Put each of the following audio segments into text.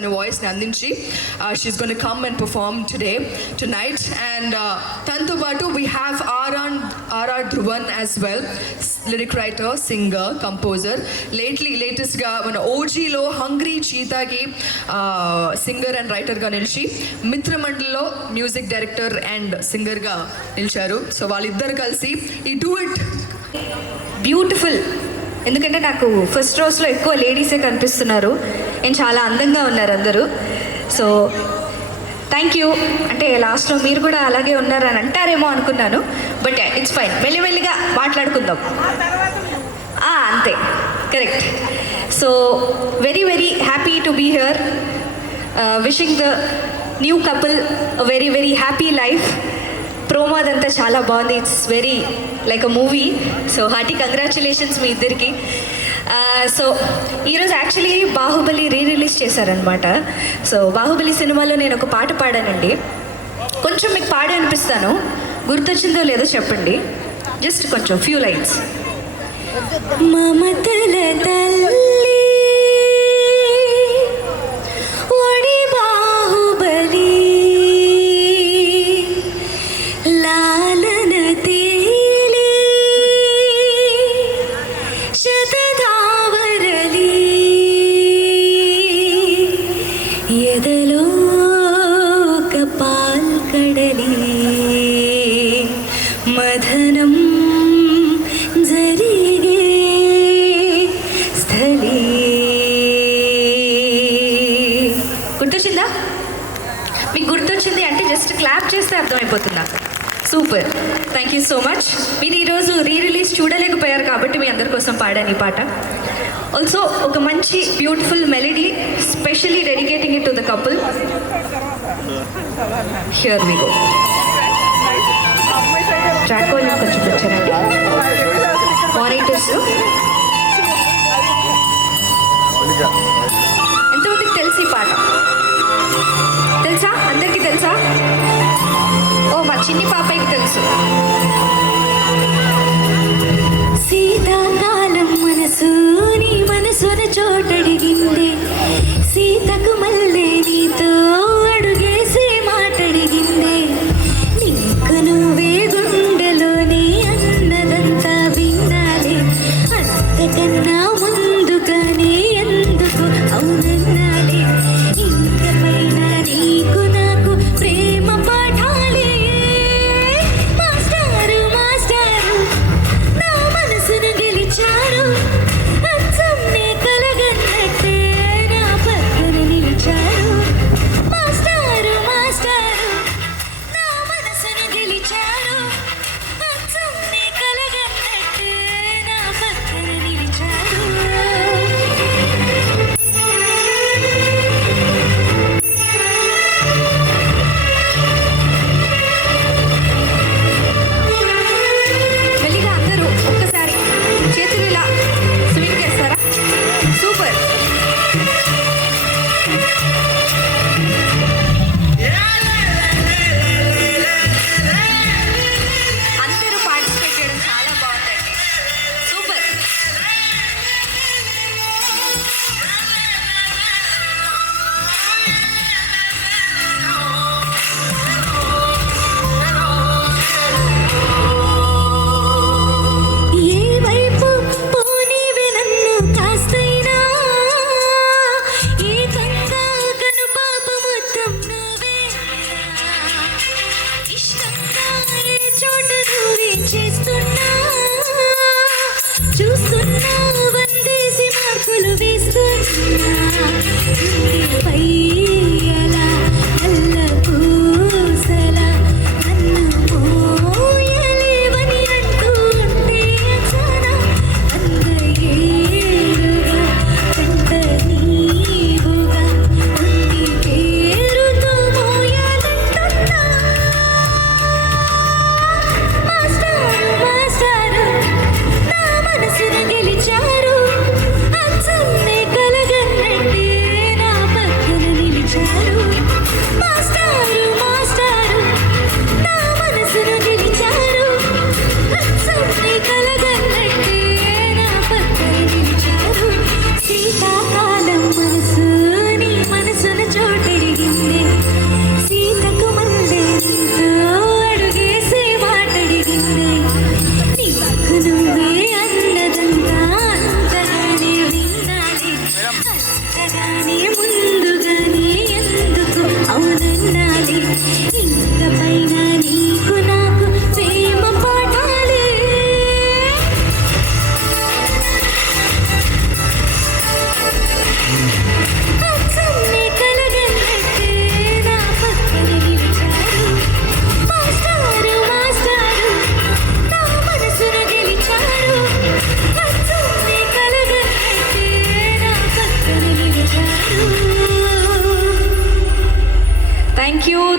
తన వాయిస్ని అందించి she's gonna come and perform tonight and తనతో పాటు we have RR Dhruvan as well, lyric writer, singer, composer. లేటెస్ట్గా మన ఓజీలో హంగ్రీ చీతాకి సింగర్ అండ్ రైటర్గా నిలిచి మిత్రమండలిలో మ్యూజిక్ డైరెక్టర్ అండ్ సింగర్గా నిలిచారు. సో వాళ్ళిద్దరు కలిసి ఈ డూ ఇట్ బ్యూటిఫుల్. ఎందుకంటే నాకు ఫస్ట్ రోస్లో ఎక్కువ లేడీసే కనిపిస్తున్నారు అండ్ చాలా అందంగా ఉన్నారు అందరూ. So thank you. అంటే లాస్ట్లో మీరు కూడా అలాగే ఉన్నారని అంటారేమో అనుకున్నాను, బట్ ఇట్స్ ఫైన్. మెల్లిమెల్లిగా మాట్లాడుకుందాం. అంతే, correct. So very very happy to be here. Wishing the new couple a very very happy life. Promo అదంతా చాలా బాగుంది. It's very like a movie. So hearty congratulations మీ ఇద్దరికి. సో ఈరోజు యాక్చువల్లీ బాహుబలి రిలీజ్ చేశారనమాట. సో బాహుబలి సినిమాలో నేను ఒక పాట పాడానండి. కొంచెం మీకు పాడి అనిపిస్తాను, గుర్తొచ్చిందో లేదో చెప్పండి. జస్ట్ కొంచెం ఫ్యూ లైన్స్. మమతల తల్లి ఒడి బాహుబలి లాలన తేలి శతధావరలి ఎదలో కపాల్ కడలి మధనం జరిగే స్థలి. గుర్తొచ్చిందా? మీకు గుర్తొచ్చింది అంటే జస్ట్ క్లాప్ చేస్తే అర్థమైపోతుంది నాకు. Super, thank you so much. మీరు ఈరోజు రిలీజ్ చూడలేకపోయారు కాబట్టి మీ అందరి కోసం పాడాను ఈ పాట. ఆల్సో ఒక మంచి beautiful melody, specially dedicating it to the couple. Here we go. Track వాళ్ళు కొంచెం వచ్చారండి మానిటర్స్. ఎంతమందికి తెలిసి పాట? తెలుసా? అందరికీ తెలుసా? ఓ మా చిన్ని పాపకి తెలుసు. శీతాకాలం మనసు నీ మనసున చోటడిగింది, సీతకు మళ్ళీ నీతో అడుగేసి మాటడిగింది, నీకు నువ్వే గుండెలోని అన్నదంతా విన్నాలి, అంతకన్నా ముందుగానే ఎందుకు అవునన్నాలి, ఇంకపైన నీకు నాకు ప్రేమ పాఠాలి, master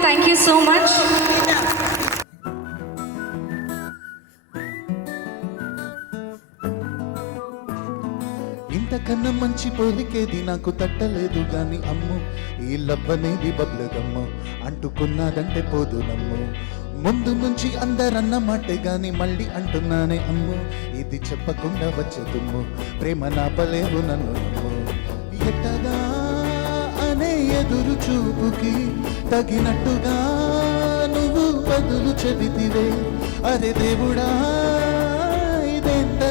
thank you so much. ఇంతకన్నా మంచి పోలికేది నాకు తట్టలేదు గాని అమ్ము, ఈ లవ్వనేది బబ్లగమ్ము, అంటుకున్నదంటే పోదు నమ్ము. ముందు నుంచి అందరన్న మాటే గాని మళ్ళీ అంటున్నానే అమ్ము, ఇది చెప్పకుండా వచ్చే దుమ్ము, ప్రేమ నాపలేవు నన్ను నమ్ము. ఎట్టగా అనే ఎదురు చూపుకి తగినట్టుగా నువ్వు బదులు చెబితివే. అరే దేవుడా ఇదెంత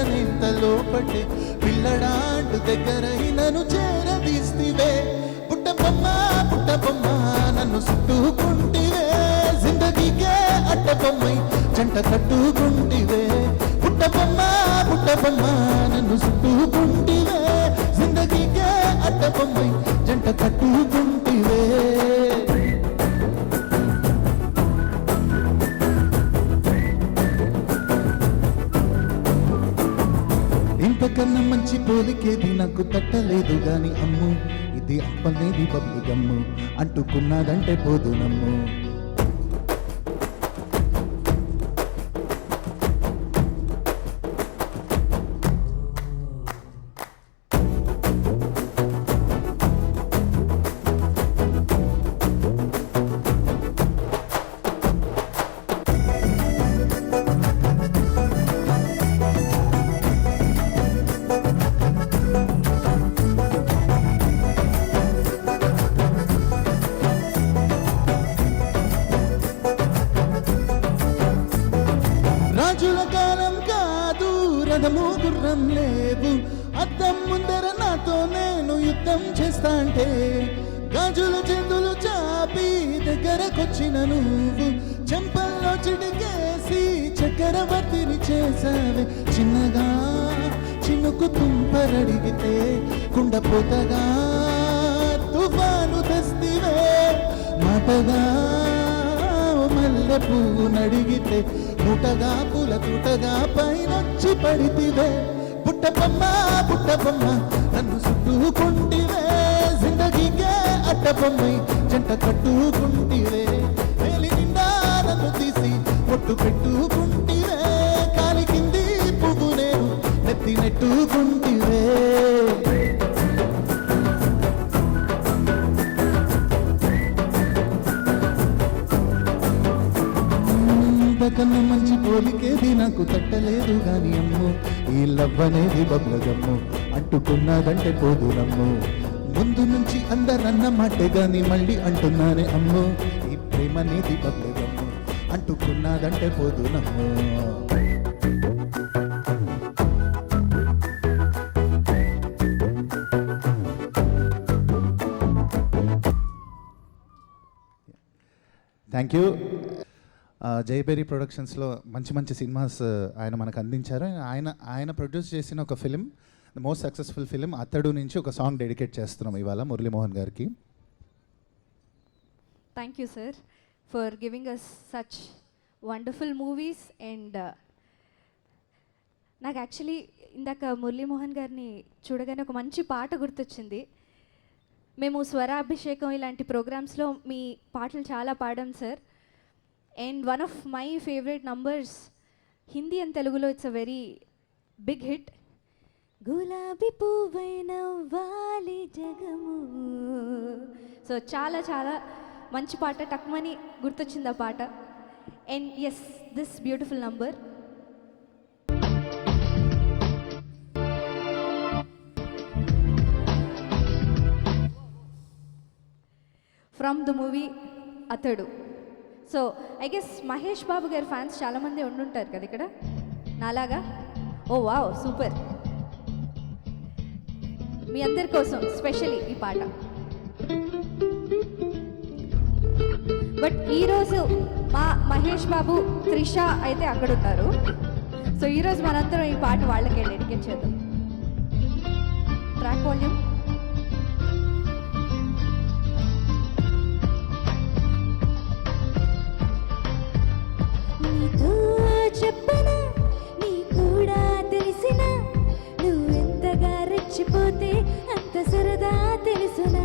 లోపటే పిల్లడాంటు దగ్గరై నన్ను చేరదీస్తివే. పుట్టబొమ్మ పుట్టబొమ్మ నన్ను చుట్టుకుంటివే, జిందగీకే అట్టబొమ్మై జంట కట్టుకుంటివే. పుట్టబొమ్మ పుట్టబొమ్మ నన్ను చుట్టుకుంటివే, జిందగీకే అట్టబొమ్మై జంట కట్టుకుంటివే. ఇంతకన్నా మంచి పోలికేది నాకు తట్టలేదు గాని అమ్ము, ఇది అప్పనేది బబ్బు గమ్ము, అంటుకున్నదంటే పోదు నమ్ము. రాజుల కాలం కాదు, రథము గుర్రం లేవు, అద్దం ముందర నాతో నేను యుద్ధం చేస్తా అంటే, గాజుల చేతులు చాపి దగ్గరకొచ్చిన నువ్వు చెంపల్లో చిటికేసి చక్రవర్తిని చేసావే. చిన్నగా చినుకు తుంపరడిగితే కుండపోతగా తుఫాను తెస్తివే. మాటగా మల్లె పువ్వు నడిగితే ముటగా పూల తుటగా పైనొచ్చి పడితివే. పుట్టబొమ్మ పుట్టబొమ్మ నన్ను చుట్టుకుంటివే, జిందగీకే అట్టబొమ్మై జంట కట్టుకుంటివే. వేలి నిండా నన్ను తీసి పొట్టు పెట్టుకుంటివే, కాలి కింది పువ్వు నేను నెత్తి నెట్టుకుంటివే. కన్నా మంచి పోలికేది నాకు తట్టలేదు గాని అమ్ము, ఈ లవ్వనేది బబ్లగమ్ము, అంటుకున్నదంటే పోదు నమ్ము. ముందు నుంచి అందరన్న మాటే గాని మళ్ళీ అంటున్నానే అమ్ము, ఈ ప్రేమనేది బబ్లగమ్ము, అంటుకున్నదంటే పోదు నమ్ము. Thank you. జైబెరీ ప్రొడక్షన్స్లో మంచి మంచి సినిమాస్ ఆయన మనకు అందించారు. ఆయన ప్రొడ్యూస్ చేసిన ఒక film, the most successful film Athadu నుంచి ఒక సాంగ్ డెడికేట్ చేస్తున్నాం ఇవాళ మురళీమోహన్ గారికి. Thank you sir for giving us such wonderful movies. And నాకు యాక్చువల్లీ ఇందాక మురళీమోహన్ గారిని చూడగానే ఒక మంచి పాట గుర్తొచ్చింది. మేము స్వరాభిషేకం ఇలాంటి ప్రోగ్రామ్స్లో మీ పాటలు చాలా పాడాం sir. And one of my favourite numbers Hindi and తెలుగులో it's a very big hit. గులాబీ పువ్వైన వాలి జగము. సో చాలా చాలా మంచి పాట, టక్మని గుర్తొచ్చింది ఆ పాట. And yes, this beautiful number from the movie Athadu. So I guess Mahesh Babu గారి ఫ్యాన్స్ చాలామంది ఉండుంటారు కదా ఇక్కడ నాలాగా. ఓ వావ్, సూపర్. మీ అందరి కోసం స్పెషల్లీ ఈ పాట. బట్ ఈరోజు మా మహేష్ బాబు, త్రిష అయితే అక్కడ ఉంటారు. సో ఈరోజు మనందరం ఈ పాట వాళ్ళకే డెడికేట్ చేద్దాం. Track volume. నీతో చెప్పనా, నీ కూడా తెలిసిన, నువ్వెంతగా రెచ్చిపోతే అంత సరదా తెలుసునా.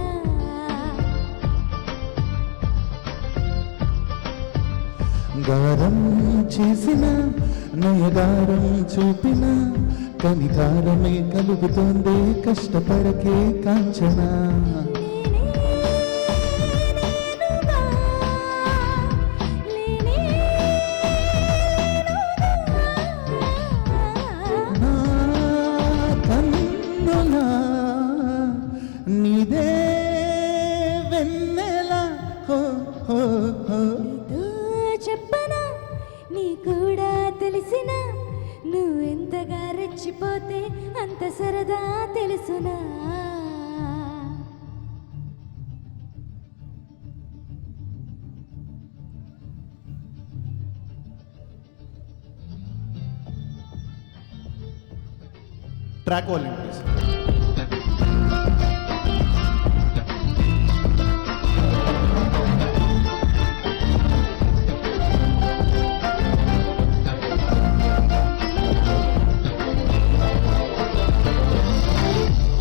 గారం చేసిన నయగారం చూపిన కనికారమే కలుగుతోంది కష్టపడకే కాంచన నా కన్నులా నీదే వెన్నెల హో హో హో చెప్పనా నీ కూడా తెలిసిన నువ్వు ఎంతగా రెచ్చిపోతే అంత సరదా తెలుసునా ట్రాక్ వాల్యూమ్ ప్లీజ్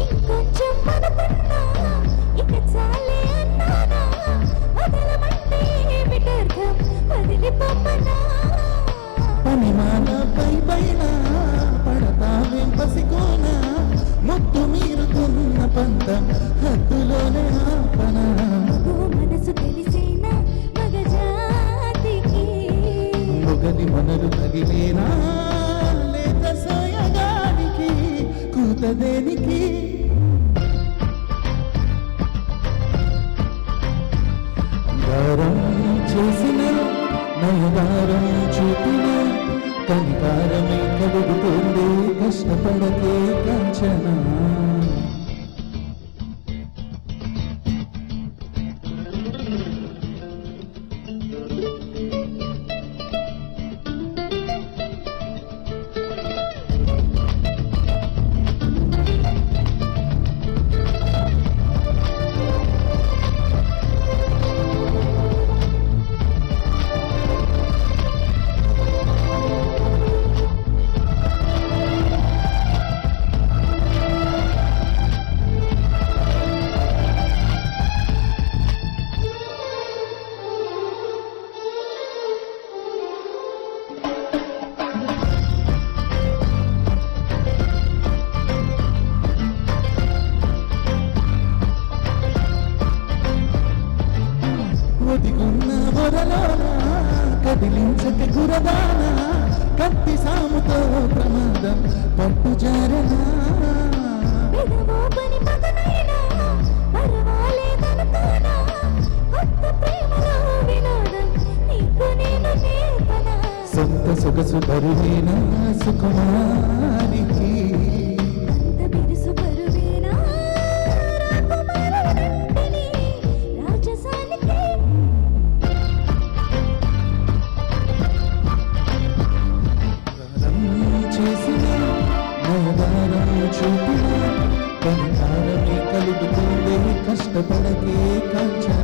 ఇంకొంచెం అనుకున్నా ఇక చాలే అన్నానా వదలమంటే ఏమిటర్థం వదిలిపోమ్మనా పనిమాన పైన పడతావేం పసికోన ముట్టు మీరుతున్న పంతం హద్దులోనే ఆపన మగ మనసు తెలిసేనా మగజాతికి మొగలి మనలు తగిలేనా లేత సోయగానికి కూతదేనికి గారం చేసిన నయగారం చూపిన కనికారమే కలుగుతుంది కష్టపడకే కాంచన ఒదిగున్న వరలోన కదిలించక గురదాన కత్తి సాముతో ప్రమాదం పట్టు జారనా పెదవో పని పదనైనా పర్వాలేదనుకోనా కొత్త ప్రేమలో వినోదం నీకు నేను నేర్పనా సొంత సొగసు బరువేనా సుకుమారికి అంత బిరుసు బరువేనా రాకుమారుడంటిని రాజసానికి గారం చేసిన నయగారం చూపిన కనికారమే కలుగుతుంది కష్టపడకే కాంచన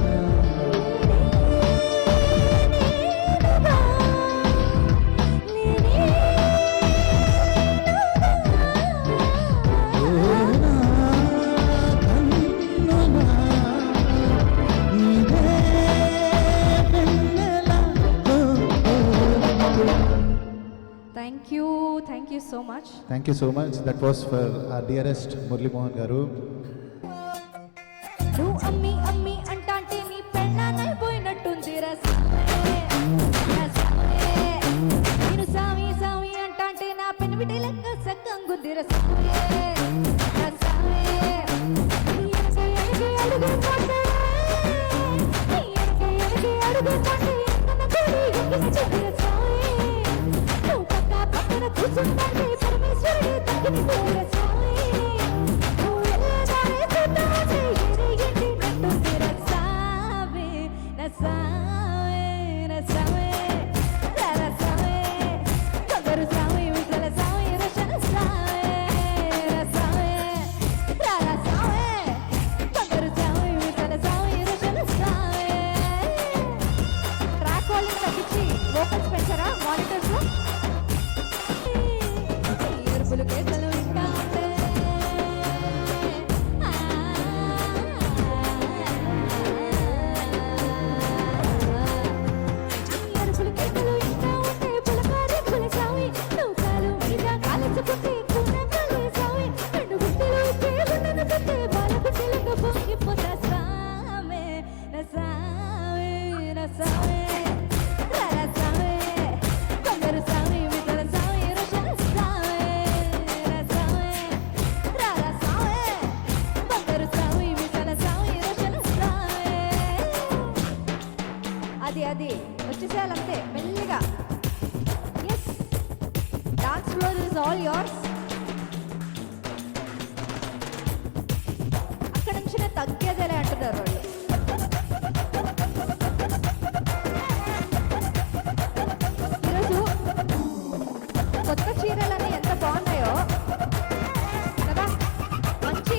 thank you so much. Thank you so much. That was for our dearest Murali Mohan garu. నువ్వు అమ్మి అమ్మి అంటాంటే నీ పెళ్ళానైపోయినట్టుంది రసమే నేను సామి సామి అంటాంటే నా పెనిమిటి లెక్క సక్కంగుంది రసమే నువ్వు పక్క పక్కన కూర్చుంటే పరమేశ్వరుడు తగ్గిని మానిటర్స్ లో కేకలు ఇంకా తగ్గేదేలే అంటున్నారు వాళ్ళు. ఈరోజు కొత్త చీరలన్నీ ఎంత బాగున్నాయో కదా, మంచి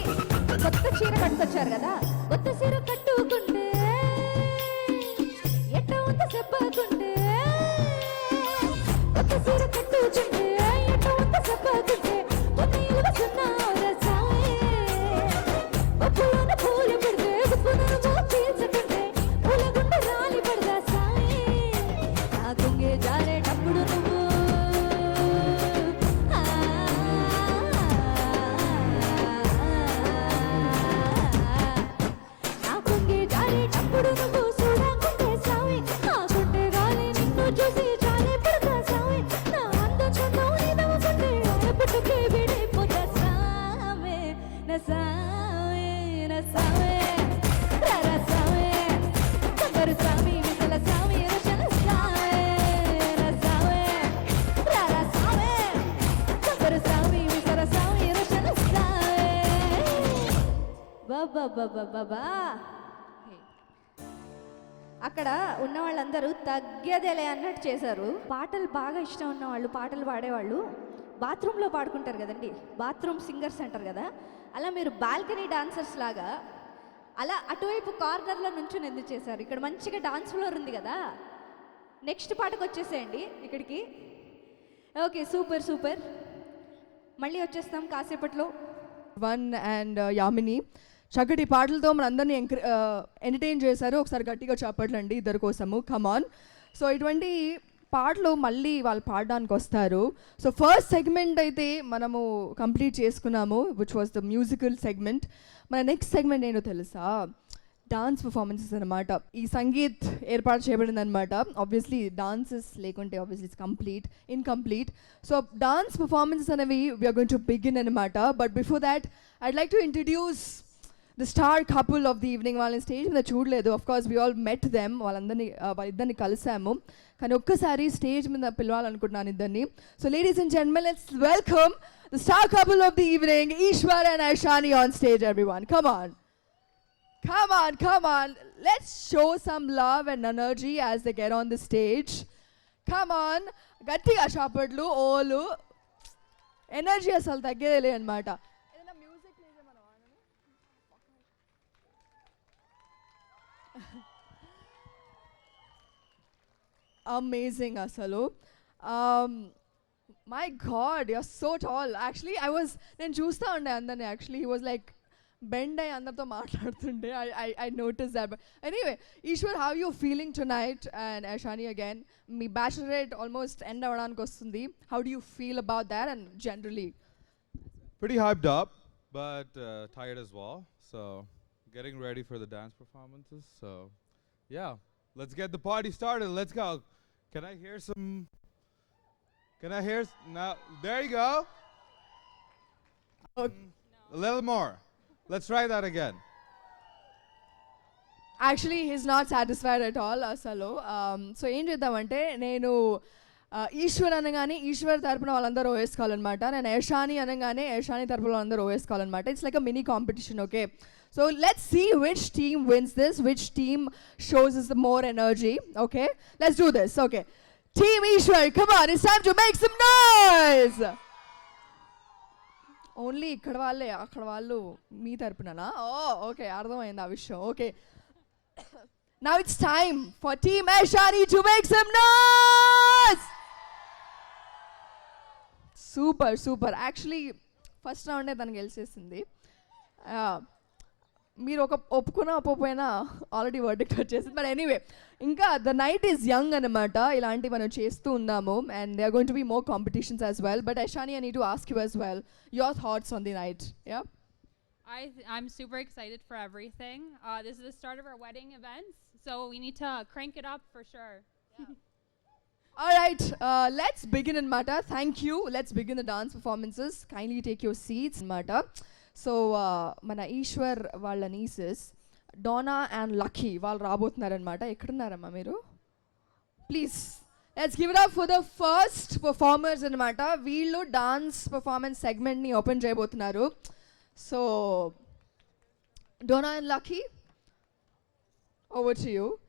కొత్త చీర కట్టుకొచ్చారు కదా. కొత్త చీర కట్టుకుంటే ఎట్ట ఉంది చెప్పకుంటే, కొత్త చీర కట్టుకుంటే ఎట్ట ఉంది చెప్పకుంటే, కొన్ని సున్నార సాయే ఒప్పులోన పూలు పెడితే గుప్పును చీల్చుకుంటే పూల గుండె రాలి పడదా సాయే. నా కుంగే జారేటప్పుడు నువ్వు నా కుంగే జారేటప్పుడు నువ్వు చూడకుంటే సావి, నా గుండె గాలి నిన్ను చూసి జారే పడదా సావి. నా అందచంతో నీ నవ్వుకుంటే ఆడపుట్టుకే విడిపోతా సావే. నా సావే నా సావే రారా సావే కొందరు సామి విసల సామి రచన సావే. నా సావే రారా సావే కొందరు సామి విసల సామి రచన సావే. బాబా బాబా బాబా. అక్కడ ఉన్న వాళ్ళందరూ తగ్గేదేలే అన్నట్టు చేశారు. పాటలు బాగా ఇష్టం ఉన్న వాళ్ళు, పాటలు పాడేవాళ్ళు బాత్రూంలో పాడుకుంటారు కదండి, బాత్రూమ్ సింగర్స్ అంటారు కదా. అలా మీరు బాల్కనీ డాన్సర్స్ లాగా అలా అటువైపు కార్నర్లో నుంచుని ఎందుకు చేశారు? ఇక్కడ మంచిగా డాన్స్ ఫ్లోర్ ఉంది కదా, నెక్స్ట్ పాటకు వచ్చేసేయండి ఇక్కడికి. Okay, super super. మళ్ళీ వచ్చేస్తాం కాసేపట్లో. వన్ అండ్ యామిని చక్కటి పాటలతో మన అందరినీ ఎంటర్టైన్ చేశారు. ఒకసారి గట్టిగా చప్పట్లండి ఇద్దరి కోసము, కమాన్. సో ఇటువంటి పాటలు మళ్ళీ వాళ్ళు పాడడానికి వస్తారు. సో ఫస్ట్ సెగ్మెంట్ అయితే మనము కంప్లీట్ చేసుకున్నాము, which was the musical segment. మన నెక్స్ట్ సెగ్మెంట్ ఏంటో తెలుసా? డాన్స్ పర్ఫార్మెన్సెస్ అనమాట. ఈ సంగీత్ ఏర్పాటు చేయబడింది అనమాట. ఆబ్వియస్లీ డాన్సెస్ లేకుంటే obviously it's incomplete. So dance performances అనేవి వీఆర్ గోయింగ్ టు బిగిన్ అనమాట. But before that I'd like to introduce the star couple of the evening. వాళ్ళని స్టేజ్ మీద చూడలేదు, of course we all met them. వాళ్ళిద్దరిని కలిసాము, కానీ ఒక్కసారి స్టేజ్ మీద పిలవాలనుకుంటున్నాను ఇద్దరిని. So ladies and gentlemen, let's welcome the star couple of the evening, Ishwar and Aishani on stage. Everyone come on, come on, let's show some love and energy as they get on the stage. Come on, గట్టిగా చప్పట్లు, ఓలు energy అసలు తగ్గేదేలే అనమాట. Amazing asalu. My god, you're so tall. Actually నేను చూస్తా ఉండే అందరిని. Actually he was like bend అయ్యి అందరితో మాట్లాడుతుండే. I noticed that. But anyway, Ishwar, how you feeling tonight? And Ashani again, me bachelorette almost end అవడానికి వస్తుంది. How do you feel about that and generally? Pretty hyped up, but tired as well. So getting ready for the dance performances. So yeah, let's get the party started. Let's go. Can I hear some? Can I hear? Now there you go. A little more. Let's try that again. Actually he's not satisfied at all అసలు. So ఏం చేద్దామంటే, నేను ఈశ్వర్ అనగానే ఈశ్వర్ తరపున వాళ్ళందరూ వేసుకోవాలన్నమాట. నేను యశాని అనగానే యశాని తరపున వాళ్ళందరూ వేసుకోవాలన్నమాట. It's like a mini competition. Okay, so let's see which team wins this, which team shows is the more energy. Okay, let's do this. Okay, team Eshwar, come on, it's time to make some noise. Only ఇక్కడ వాళ్ళే, అక్కడ వాళ్ళు మీ తరపుననా? ఓ okay, అర్థమైంది ఆ విషయం. Okay, now it's time for Team Ashani to make some noise. Super. Actually first రౌండే తనకు గెలిచేసింది. మీరు ఒక ఒప్పుపోయినా ఆల్రెడీ వర్డిక్ట్ వచ్చేసింది. బట్ ఎనీవే, ఇంకా ద నైట్ ఈజ్ యంగ్ అనమాట. ఇలాంటివి మనం చేస్తూ ఉన్నాము, and they are going to be more competitions as well. But Ashani, I need to ask you as well your thoughts on the night. Yeah, I'm super excited for everything. This is the start of our wedding events, so we need to crank it up for sure. All right, let's begin in Mata. Thank you. Let's begin the dance performances. Kindly take your seats in Mata. So, mana Ishwar వాళ్ళ nieces Donna and Lucky వాళ్ళు రాబోతున్నారనమాట. ఎక్కడున్నారమ్మా మీరు? Please let's give it up for the first performers అనమాట. వీళ్ళు dance performance సెగ్మెంట్ని open చేయబోతున్నారు. So Donna and Lucky, over to you.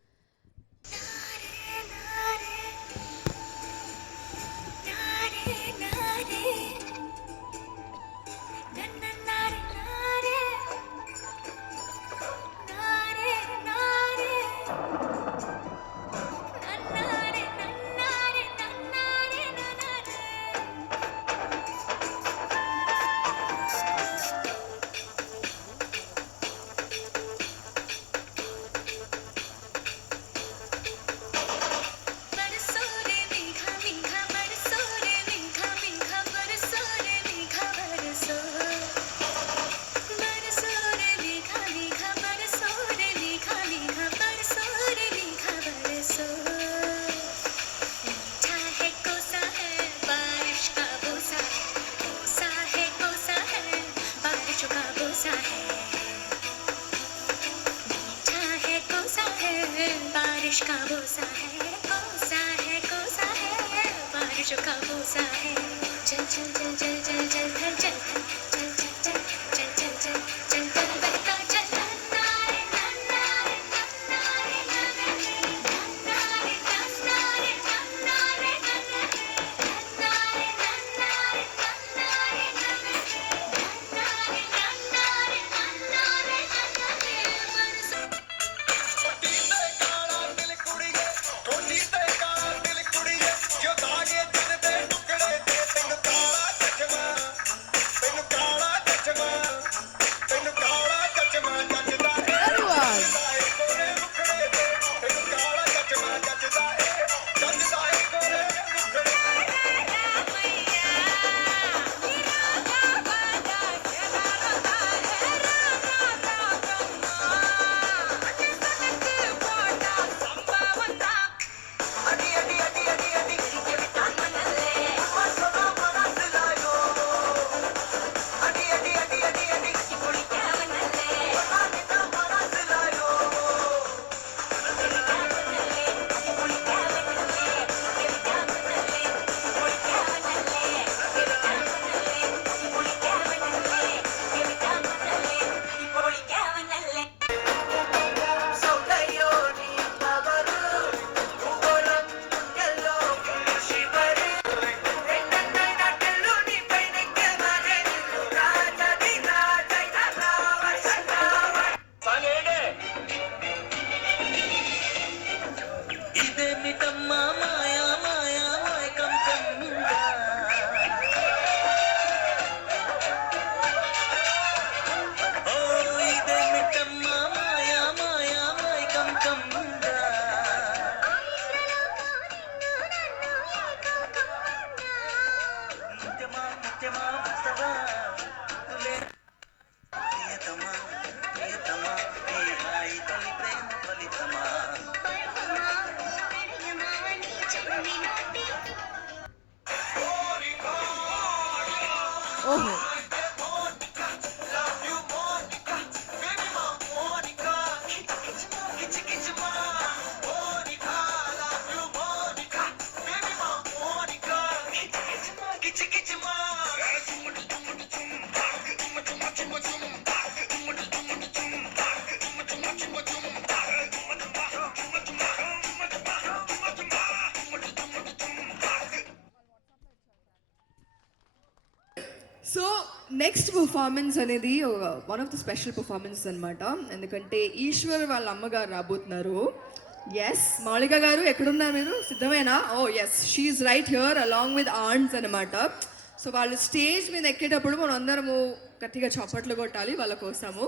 So next performance అనేది one of the special performance అనమాట. ఎందుకంటే ఈశ్వర్ వాళ్ళ అమ్మగారు రాబోతున్నారు. ఎస్, మౌలిక గారు ఎక్కడున్నారు మీరు? సిద్ధమేనా? Oh yes, she's right here along with aunts అనమాట. సో వాళ్ళు స్టేజ్ మీద ఎక్కేటప్పుడు మనం అందరము గట్టిగా చప్పట్లు కొట్టాలి వాళ్ళ కోసము.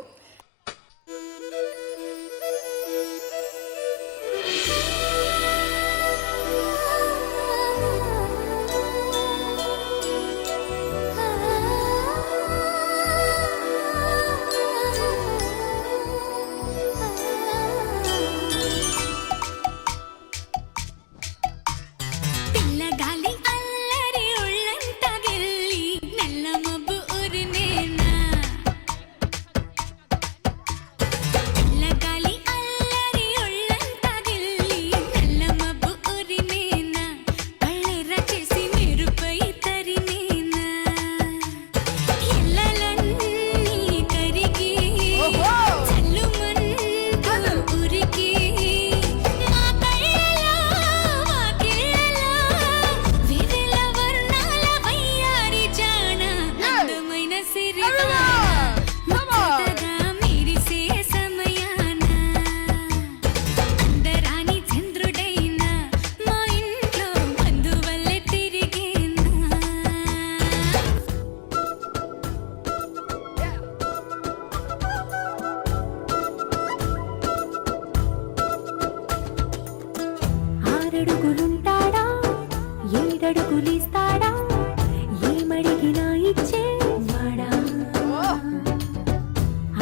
6 అడుగులుంటాడా 7 అడుగులిస్తాడా ఏమడిగినా ఇచ్చేవాడా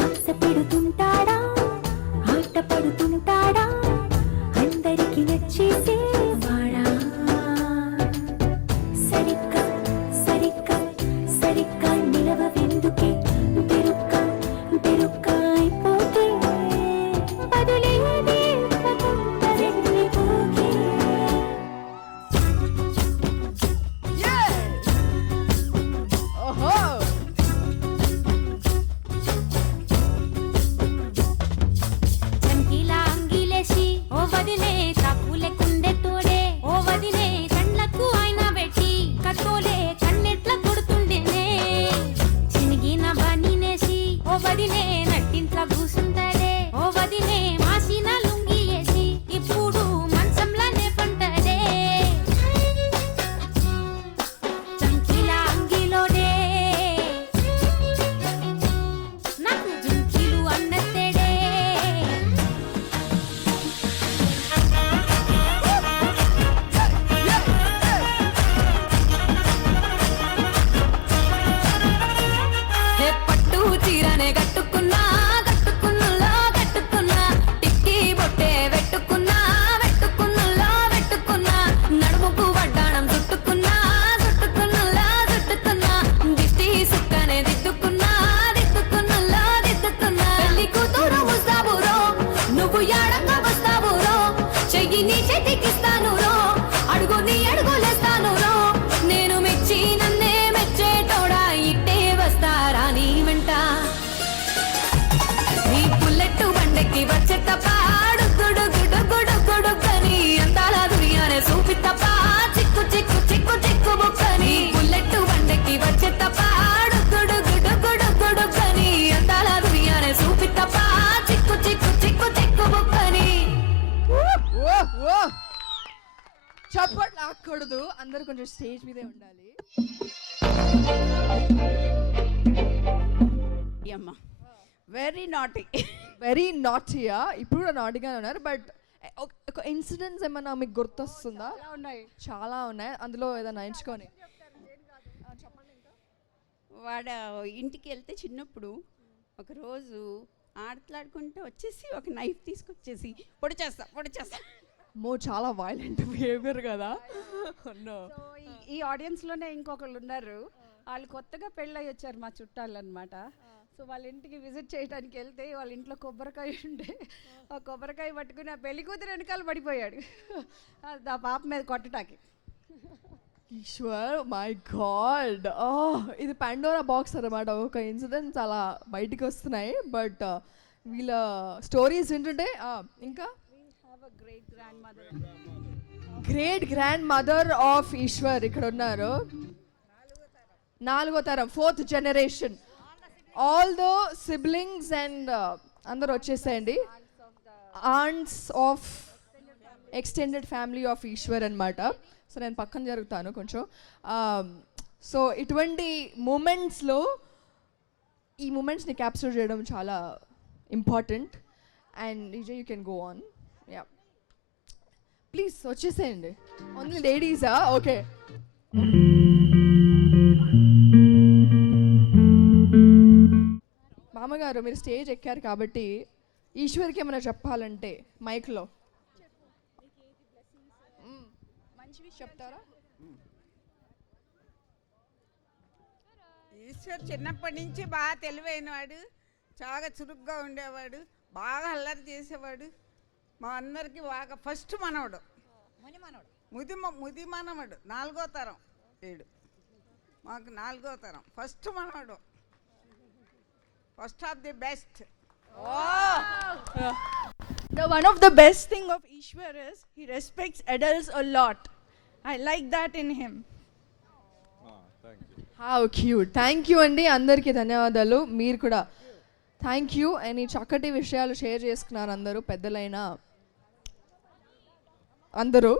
ఆశ పెడుతుంటాడా ఆట పడుతుంటాడా అందరికి నచ్చేసేవాడా సరిగ్గా సరిగ్గా సరిగ్గా నిలవెందుకే బెరుక్క బెరుక్క అయిపోతే బదులేది ఇవ్వకుండా వెళ్ళిపోకే ఓహో చంకీలా అంగిలేసి ఓ వదిలే చాకులే కుండే తోడే ఓ వదిలే కళ్ళకు ఆయన పెట్టి కట్టోలే కన్నెట్ల కొడుతుండేనే చినిగిన బనీనేసి ఓ వదిలే నట్టింట్ల కూసుంటాడే ఓ వదిలే మాసిన లుంగి వేసి ఇప్పుడు మంచంలానే పంటాడే చంకీలా అంగిలోనే నాకు జుంకీలు అన్నత్తేడే హే పట్టు చీరనే కట్టుకున్నా కట్టుకున్నులో కట్టుకున్నా టిక్కీ బొట్టే వెట్టుకున్నా వెట్టుకున్నులో వెట్టుకున్నా నడుముకు వడ్డాణం చుట్టుకున్నా చుట్టుకున్నులో చుట్టుకున్నా దిష్టి సుక్కనే దిద్దుకున్నా దిద్దుకున్నులో దిద్దుకున్నా పెళ్లి కూతురు ముస్తాబురో నువ్వు యాడంగా వస్తావురో చెయ్యి నీ చేతికిస్తాను రో అడుగు నీ అడుగులేస్తాను రో నేను మెచ్చి నన్నే మెచ్చేటోడా ఇట్టే వస్తారా నీ వెంట నీ బుల్లెట్ బండెక్కి వచ్చే తప్ప గుడు గుడు గుడు గుడుకని అందాల దునియానే చూపి తప్ప చిక్కు చిక్కు చిక్కు చిక్కు బుక్కని బుల్లెట్ బండెక్కి వచ్చే తప్ప గుడు గుడు గుడు గుడుకని అందాల దునియానే చూపి తప్ప చిక్కు చిక్కు చిక్కు చిక్కు బుక్కని ఓ ఓ చప్పట్లు ఆకూడదు అందరూ కొంచెం స్టేజ్ మీదే ఉండాలి అమ్మ వెరీ నాటీ వెరీ నాటియా ఇప్పుడు కూడా నాటిగానే ఉన్నారు బట్ ఒక ఇన్సిడెంట్స్ ఏమన్నా మీకు గుర్తొస్తుందా ఉన్నాయి చాలా ఉన్నాయి అందులో ఏదైనా ఎంచుకొని వాడు ఇంటికి వెళ్తే చిన్నప్పుడు ఒకరోజు ఆడట్లాడుకుంటూ వచ్చేసి ఒక నైఫ్ తీసుకొచ్చేసి పొడి చేస్తా చాలా వైలెంట్ బిహేవియర్ కదా No. సో ఈ ఆడియన్స్లోనే ఇంకొకళ్ళు ఉన్నారు వాళ్ళు కొత్తగా పెళ్ళయి వచ్చారు మా చుట్టాలు అనమాట సో వాళ్ళ ఇంటికి విజిట్ చేయడానికి వెళ్తే వాళ్ళ ఇంట్లో కొబ్బరికాయ ఉంటే ఆ కొబ్బరికాయ పట్టుకుని ఆ పెళ్లి కూతురు వెనకాల పడిపోయాడు ఆ పాప మీద కొట్టడానికి ఈశ్వర్ మై గాడ్ ఇది పండోరా బాక్స్ అన్నమాట ఒక ఇన్సిడెంట్స్ అలా బయటికి వస్తున్నాయి బట్ వీళ్ళ స్టోరీస్ వింటుంటే ఇంకా great grand mother of Eshwar ఇక్కడ ఉన్నారు 4వ తరం 4th generation although siblings and అందరు వచ్చేసేయండి aunts of extended family of Eshwar అన్నమాట సో నేను పక్కన జరుగుతాను కొంచెం సో ఇటువంటి మూమెంట్స్లో ఈ మూమెంట్స్ని క్యాప్చర్ చేయడం చాలా important and Vijay you can go on yeah please వచ్చేసేయండి ఓన్లీ లేడీసా ఓకే మామగారు మీరు స్టేజ్ ఎక్కారు కాబట్టి ఈశ్వర్కి ఏమైనా చెప్పాలంటే మైక్లో మంచివి చెప్తారా ఈశ్వర్ చిన్నప్పటి నుంచి బాగా తెలివైనవాడు చాలా చురుగ్గా ఉండేవాడు బాగా అల్లరి చేసేవాడు మా అందరికి బాగా ఫస్ట్ మనవడు ముది మనవడు 4వ తరం వీడు మాకు 4వ తరం ఫస్ట్ మనవడు first of the best One of the best thing of Ishwar is he respects adults a lot. I like that in him. How cute thank you అండి అందరికీ ధన్యవాదాలు మీరు కూడా థ్యాంక్ యూ అండ్ ఈ చక్కటి విషయాలు షేర్ చేసుకున్నారు అందరూ పెద్దలైన అందరూ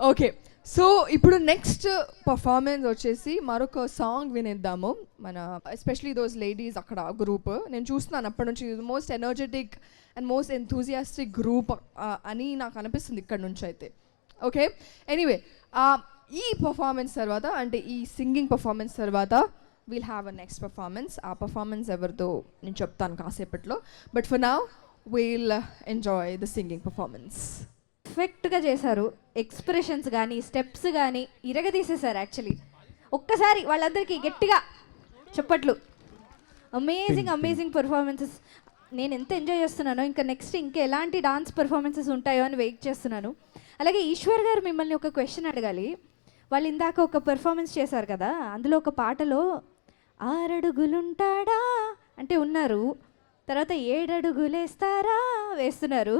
ఓకే సో ఇప్పుడు నెక్స్ట్ పర్ఫార్మెన్స్ వచ్చేసి మరొక సాంగ్ వినిద్దాము మన ఎస్పెషలీ దోస్ లేడీస్ అక్కడ గ్రూప్ నేను చూస్తున్నాను అప్పటి నుంచి most energetic and most enthusiastic group అని నాకు అనిపిస్తుంది ఇక్కడ నుంచి అయితే ఓకే ఎనీవే ఈ పర్ఫార్మెన్స్ తర్వాత అంటే ఈ సింగింగ్ పర్ఫార్మెన్స్ తర్వాత we'll have a next performance. ఆ పర్ఫార్మెన్స్ ఎవరితో నేను చెప్తాను కాసేపట్లో. But for now we'll enjoy the singing performance. పర్ఫెక్ట్గా చేశారు. ఎక్స్ప్రెషన్స్ కానీ స్టెప్స్ కానీ ఇరగదీసేశారు యాక్చువల్లీ. ఒక్కసారి వాళ్ళందరికీ గట్టిగా చప్పట్లు. Amazing performances. నేను ఎంత ఎంజాయ్ చేస్తున్నానో ఇంకా నెక్స్ట్ ఇంకా ఎలాంటి డాన్స్ పర్ఫార్మెన్సెస్ ఉంటాయో అని వెయిట్ చేస్తున్నాను. అలాగే ఈశ్వర్ గారు మిమ్మల్ని ఒక క్వశ్చన్ అడగాలి. వాళ్ళు ఇందాక ఒక పెర్ఫార్మెన్స్ చేశారు కదా, అందులో ఒక పాటలో 6 అడుగులుంటాడా అంటే ఉన్నారు, తర్వాత 7 అడుగులేస్తారా వేస్తున్నారు.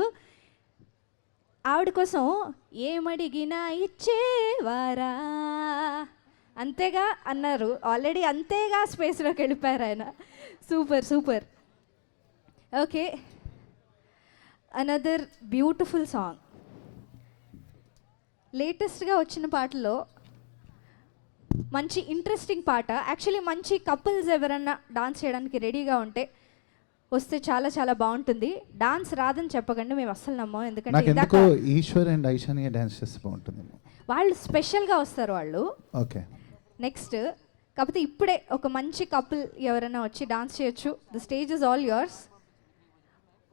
ఆవిడ కోసం ఏమడిగినా ఇచ్చేవారా అంతేగా అన్నారు. ఆల్రెడీ అంతేగా స్పేస్లోకి వెళ్ళిపోయారు ఆయన. Super. Okay, another beautiful song. లేటెస్ట్గా వచ్చిన పాటలో మంచి ఇంట్రెస్టింగ్ పాట. యాక్చువల్లీ మంచి కపుల్స్ ఎవరన్నా డాన్స్ చేయడానికి రెడీగా ఉంటే వస్తే చాలా చాలా బాగుంటుంది. డాన్స్ రాదని చెప్పకండి, మేము అస్సలు నమ్మం. ఎందుకంటే ఎందుకో ఈశ్వర్ అండ్ ఐశానియా డాన్స్ చేస్తే బాగుంటుంది. వాళ్ళు స్పెషల్గా వస్తారు వాళ్ళు. ఓకే నెక్స్ట్ కాకపోతే ఇప్పుడే ఒక మంచి కపుల్ ఎవరైనా వచ్చి డాన్స్ చేయొచ్చు. The stage is all yours.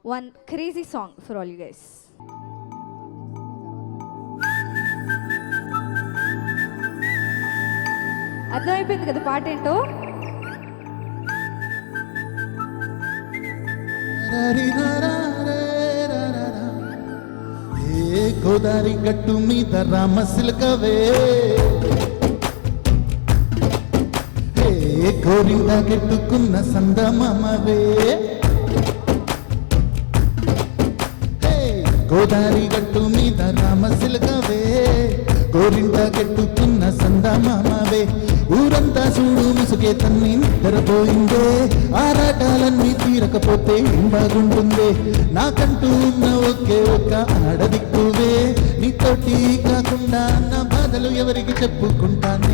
One crazy song for all you guys. అర్థమైపోయింది కదా పాట ఏంటో? గోదారి గట్టు మీద రామసిలకవే, గోరింట గెట్టుకున్న సందమామవే, గోదారి గట్టు మీద రామసిలకవే, గోరింట గెట్టుకున్న సందమామవే, ఊరంతా చూడు ముసుగే తన్ని నిద్రపోయిందే, ఆరాటాలన్నీ తీరకపోతే ఏం బాగుంటుందే, నాకంటూ ఉన్న ఒకే ఒక్క ఆడదిక్కువే, నీతోటి కాకుండా నా బాధలు ఎవరికి చెప్పుకుంటానే.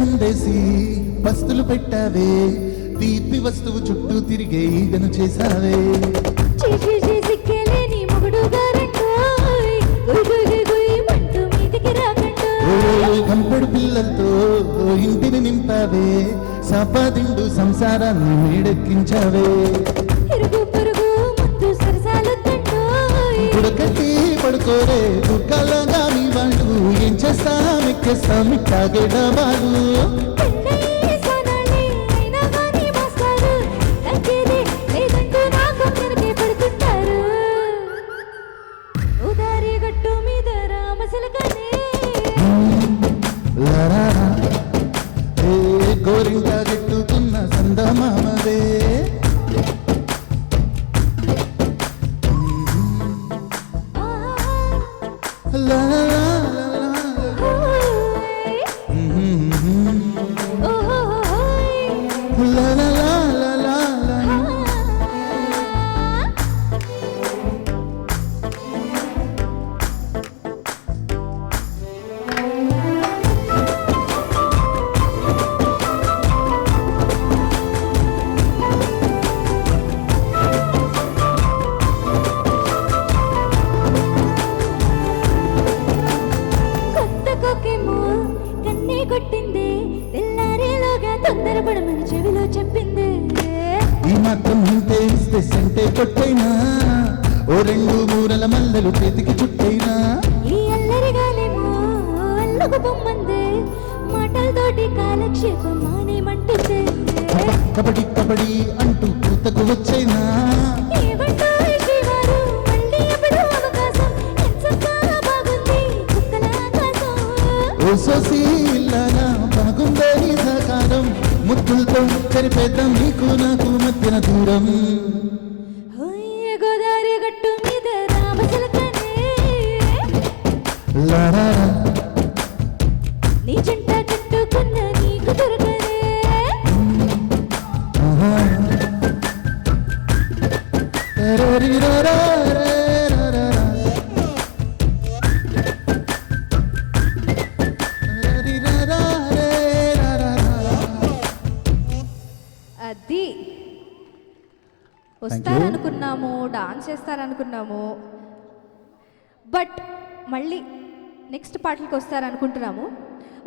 ముందేసి బస్తులు పెట్టావే, తీపి వస్తువు చుట్టూ తిరిగే ఈగను చేసావే, కంపెడు పిల్లలతో ఇంటిని నింపావే, సంపాదిండు సంసారాన్ని మేడెక్కించావే, ఉడకట్టి పడుకోరే దుఃఖాలుగా మీ వాళ్ళు, ఏం చేస్తాం ఎక్కేస్తాం ఇట్టాగేడవాళ్ళు, గోరింట గెట్టుకున్న సందమామవే, ఈ మాత్రం ఇంతే ఇస్తే సెంటే కొట్టైనా, ఓ 2 మూరల మల్లెలు చేతికి చుట్టైనా, కబడ్డీ కబడ్డీ అంటూ కూతకు వచ్చైనా, ఓ సోసి ఇల్లానా బాగుందని చెరిపేద్దాం నీకు నాకు మధ్యన దూరం. హొయ్య గోదారి గట్టు మీద రామచిలకనే లారా నీ జంట కట్టుకున్న నీకు దొరకనే అది వస్తారనుకున్నాము, డాన్స్ చేస్తారనుకున్నాము, బట్ మళ్ళీ నెక్స్ట్ పాటలకు వస్తారనుకుంటున్నాము.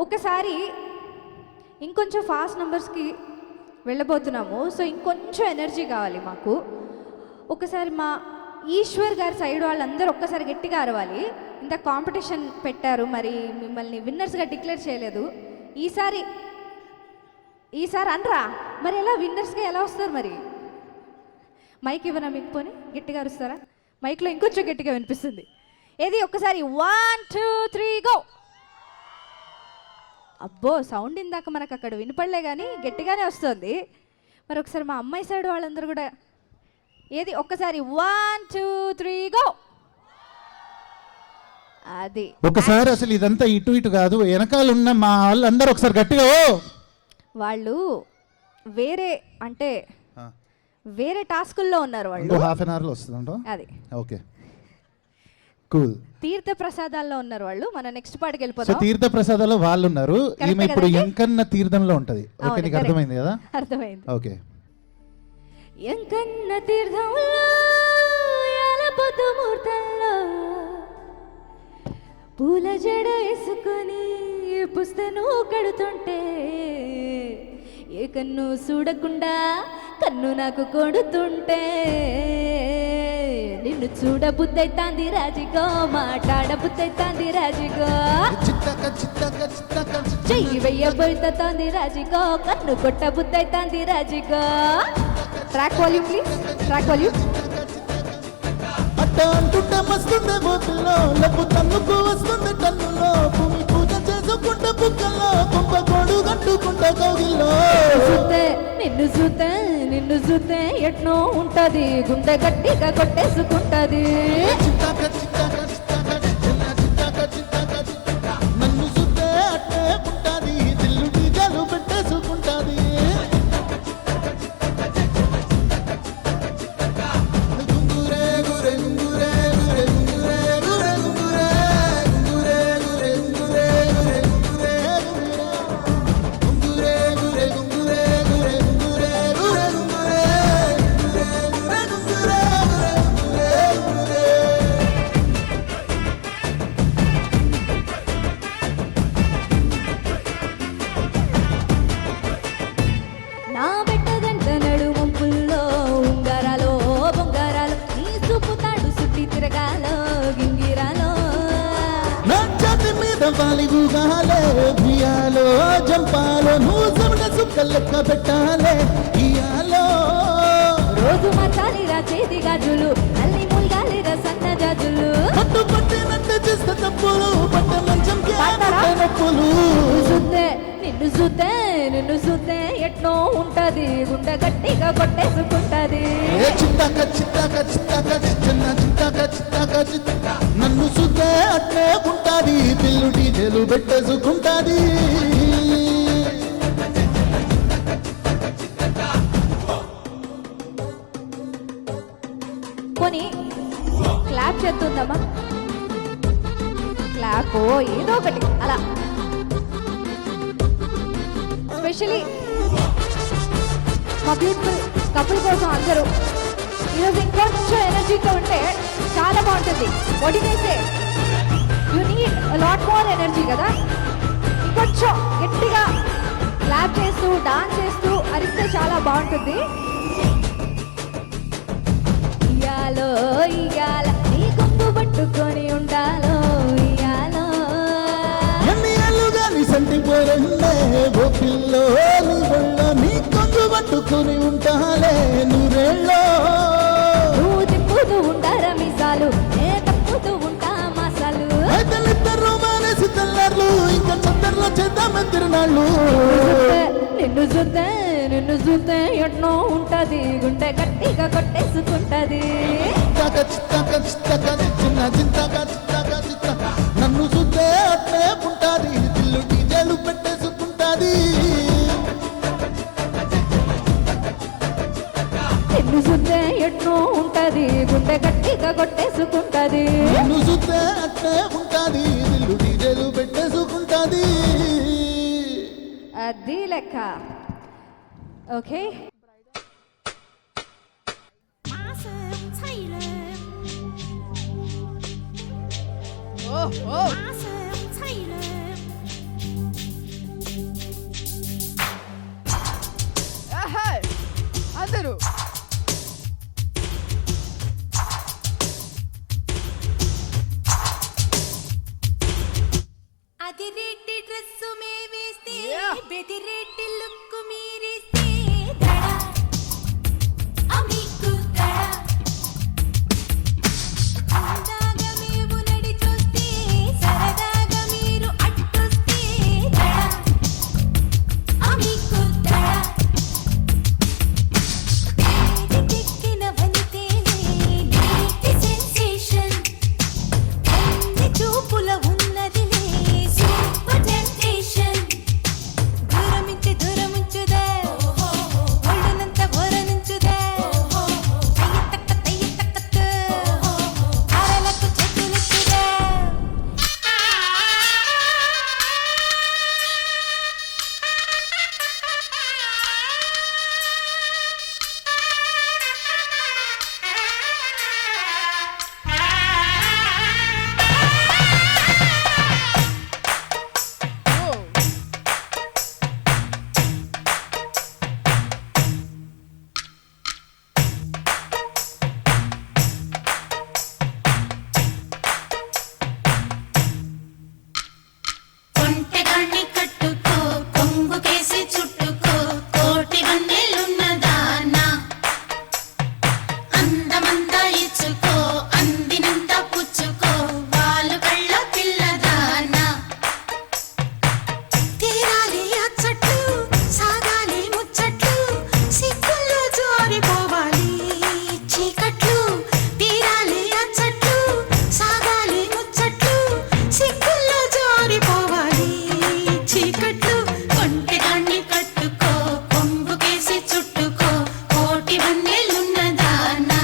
ఒకసారి ఇంకొంచెం ఫాస్ట్ నెంబర్స్కి వెళ్ళబోతున్నాము. సో ఇంకొంచెం ఎనర్జీ కావాలి మాకు. ఒకసారి మా ఈశ్వర్ గారి సైడ్ వాళ్ళందరూ ఒక్కసారి గట్టిగా అరవాలి. ఇంత కాంపిటీషన్ పెట్టారు, మరి మిమ్మల్ని విన్నర్స్గా డిక్లేర్ చేయలేదు. ఈసారి అనరా మరి ఎలా విన్నర్స్గా ఎలా వస్తారు? మరి మైక్ ఇవ్వనా మీకు? పోనీ గట్టిగా అరుస్తారా? మైక్లో ఇంకొంచెం గట్టిగా వినిపిస్తుంది. ఏది ఒక్కసారి 1 2 3 గో. అబ్బో సౌండ్ ఇందాక మనకు అక్కడ వినపడలే కానీ గట్టిగానే వస్తుంది. మరి ఒకసారి మా అమ్మాయి సైడ్ వాళ్ళందరూ కూడా ఏది ఒక్కసారి 1 2 3 గో. అది ఒకసారి అసలు ఇదంతా ఇటు ఇటు కాదు, వెనకాల ఉన్న మా వాళ్ళందరూ ఒకసారి గట్టిగా వాళ్ళు వేరే అంటే వేరే టాస్కుల్లో ఉన్నారు వాళ్ళు. హాఫ్ అన్ అవర్లో వస్తుందంట. అది ఓకే కూల్. తీర్థ ప్రసాదాల్లో ఉన్నారు వాళ్ళు. మన నెక్స్ట్ పాటకి సో వెళ్ళిపోతాం. తీర్థ ప్రసాదాలు వాళ్ళు ఉన్నారు. ఈమె ఇప్పుడు కదండి? ఎంకన్న తీర్థంలో ఉంటది. ఓకే అవును, నీకు correct. అర్థమైంది కదా? అర్థమైంది. ఓకే ఎంకన్న తీర్థంలో యాలపొద్దు ముహూర్తంలో పూల జడ వేసుకొని పుస్తను కడుతుంటే ఏ కన్ను చూడకుండా కన్ను నాకు కొడుతుంటే నిన్ను చూడ బుద్ధైతాంది రాజిగో, మాట్లాడ బుద్ధైతాంది రాజిగో, చెయ్యి వెయ్యబోతాంది రాజిగో, కన్ను కొట్ట బుద్ధైతాంది రాజిగో. Track volume please, track volume. అట్ట అంటుంటే మస్తుండే బోతుల్లో లబ్బు తన్నుకు వస్తుంది కన్నులో, భూమి పూజ చేసుకుంటే బుక్కల్లో, కొంప గోడు గంటుకుంటే కౌగిల్లో. నిన్ను చూస్తే ఎట్నో ఉంటది, గుండె గట్టిగా కొట్టేసుకుంటది. నన్ను చూస్తే అట్టే ఉంటాది, దిల్లు డీజాలు పెట్టేసుకుంటాది. గుంగురే గురే గుంగురే గురే గుంగురే గురే గుంగురే గుంగురే గురే గుంగురే గురే గుంగురే గుంగురే గురే గుంగురే గురే గుంగురే గురే నా పెట్టదంట నడుమంపుల్లో ఉంగరాలో బొంగరాలు, నీ చూపుతాడు సుట్టి తిరగాలో గింగిరాలో. నా ఛాతి మీద వాలిగుగాలే బియాలో జంపాలో, నువ్వు సమడ సుక్క లెక్క పెట్టాలే ఇయాలో. రోజు మచాలిరా చేతి గాజులు, అల్లి ముల్గాలిరా సన్న జాజులు. పట్టు పట్టినట్టు చేస్తే తప్పులు, పట్ట మంచం నొప్పులు. నిన్ను చూస్తే ఎట్నో ఉంటది, గుండె గట్టిగా కొట్టేసుకుంటది. చిత్తాక చిత్తాక చిత్తాక చిన్న చిత్తాక చిత్తాక చిత్తాక, నన్ను చూస్తే అట్లే ఉంటాది, పిల్లు డీజేలు పెట్టేసుకుంటాది. పోనీ క్లాప్ చేస్తుందమ్మా, క్లాప్ ఏదో ఒకటి అలా. స్పెషలీ మా బ్యూటిఫుల్ కపుల్ కోసం అందరూ ఈరోజు ఇంకొంచెం ఎనర్జీతో ఉంటే చాలా బాగుంటుంది. వడినేసే you need lot more energy కదా. ఇంకొంచెం గట్టిగా క్లాప్ చేస్తూ డాన్స్ చేస్తూ అరిస్తే చాలా బాగుంటుంది. ఇయాలో ఇయాల నీ కొంగు పట్టుకొని ఉండాలో ఇయాలో. ఎన్ని ఏళ్ళుగా నీ సంటి పోరండే ఓ పిల్లో, నీ ఒళ్ళో నీ కొంగు పట్టుకుని ఉంటాలే నూరేళ్ళో. నువ్వు తిప్పుతూ ఉంటారా మీసాలు, నే తప్పుతూ ఉంటా మాసాలు. అయితే ఇద్దరు మానేసి తెల్లార్లు, ఇంకా చందర్లో చేద్దాం తిరునాళ్ళు. నిన్ను చూస్తే చూస్తే ఎన్నో ఉంటది గుండె గట్టిగా కొట్టేసుకుంటది నన్ను చూస్తే అట్లే ఉంటాది దిల్లు డీజేలు పెట్టేసుకుంటాది నిన్ను చూస్తే ఎన్నో ఉంటది గుండె గట్టిగా కొట్టేసుకుంటది నన్ను చూస్తే అట్లే ఉంటాది దిల్లు డీజేలు పెట్టేసుకుంటాది అది లెక్క ఓకే అందరూ అది రెడ్డి డ్రెస్సు మేవేస్తే బెదిరెడ్డి లుక్కు మీరేస్తే దడ అమీకు దడ అందాగా మేము నడి చూస్తే సరదాగా మీరు అట్టొస్తే దడ అమీకు దడ తేనెకెక్కిన వనితేనే నీటి సెన్సేషన్ అన్ని చూపుల ఉన్నదిలే సూపర్ టెంప్టేషన్ దూరమించుదే ఒళ్ళునంత ఓరనించుదే తయ్య తక్కత్తు ఆరలకు చేతులెత్తుదే కొంటెగాన్ని కట్టుకో కొంగుకేసి చుట్టుకో కోటి వన్నెలున్నదానా అందమంతా ఇచ్చుకో అందినంత పుచ్చుకో వాళ్ళు కళ్ళ పిల్లదానా తీరాలి అచ్చట్లు సాగాలి ముచ్చట్లు సిక్కుల్లో జారిపోవాలి చీకట్లు తీరాలి అచ్చట్లు సాగాలి ముచ్చట్లు సిక్కుల్లో జారిపోవాలి చీకట్లు కొంటెగాన్ని కట్టుకో కొంగుకేసి చుట్టుకో కోటి వన్నెలున్నదానా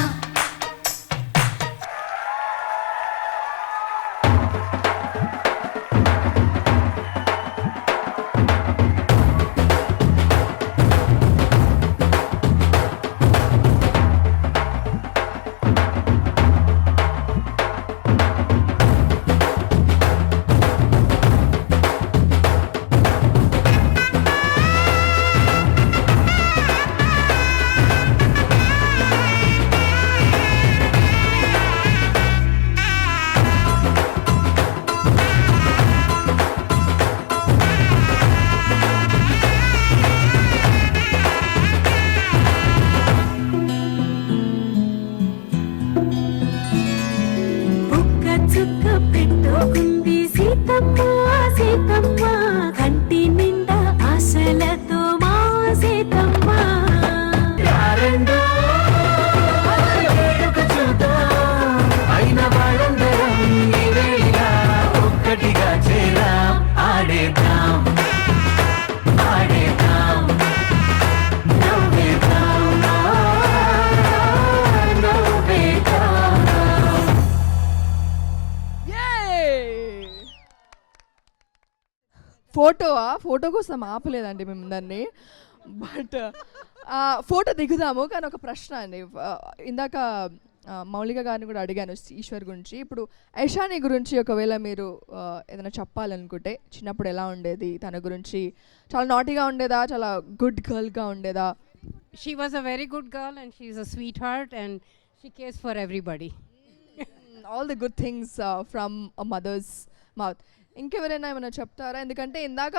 బుక్క చుక్క పెట్టుకుంది సీతమ్మ సీతమ్మ కంటి నిండా ఆశలతో మా సీతమ్మ అయిన వాళ్ళందరం ఈ వేళ ఒక్కటిగా చేరాం ఆడేద్దాం ఆడేద్దాం నవ్వేద్దాం నవ్వేద్దాం ఫోటో కోసం ఆపలేదండి మేము దాన్ని బట్ ఫోటో దిగుదాము కానీ ఒక ప్రశ్న అండి ఇందాక మౌలిక గారిని కూడా అడిగాను ఈశ్వర్ గురించి ఇప్పుడు ఐషాని గురించి ఒకవేళ మీరు ఏదైనా చెప్పాలనుకుంటే చిన్నప్పుడు ఎలా ఉండేది తన గురించి చాలా నాటీగా ఉండేదా చాలా గుడ్ గర్ల్గా ఉండేదా She was a very good girl and she's a sweetheart and she cares for everybody. All the good things from a mother's mouth ఇంకెవరైనా ఏమైనా చెప్తారా ఎందుకంటే ఇందాక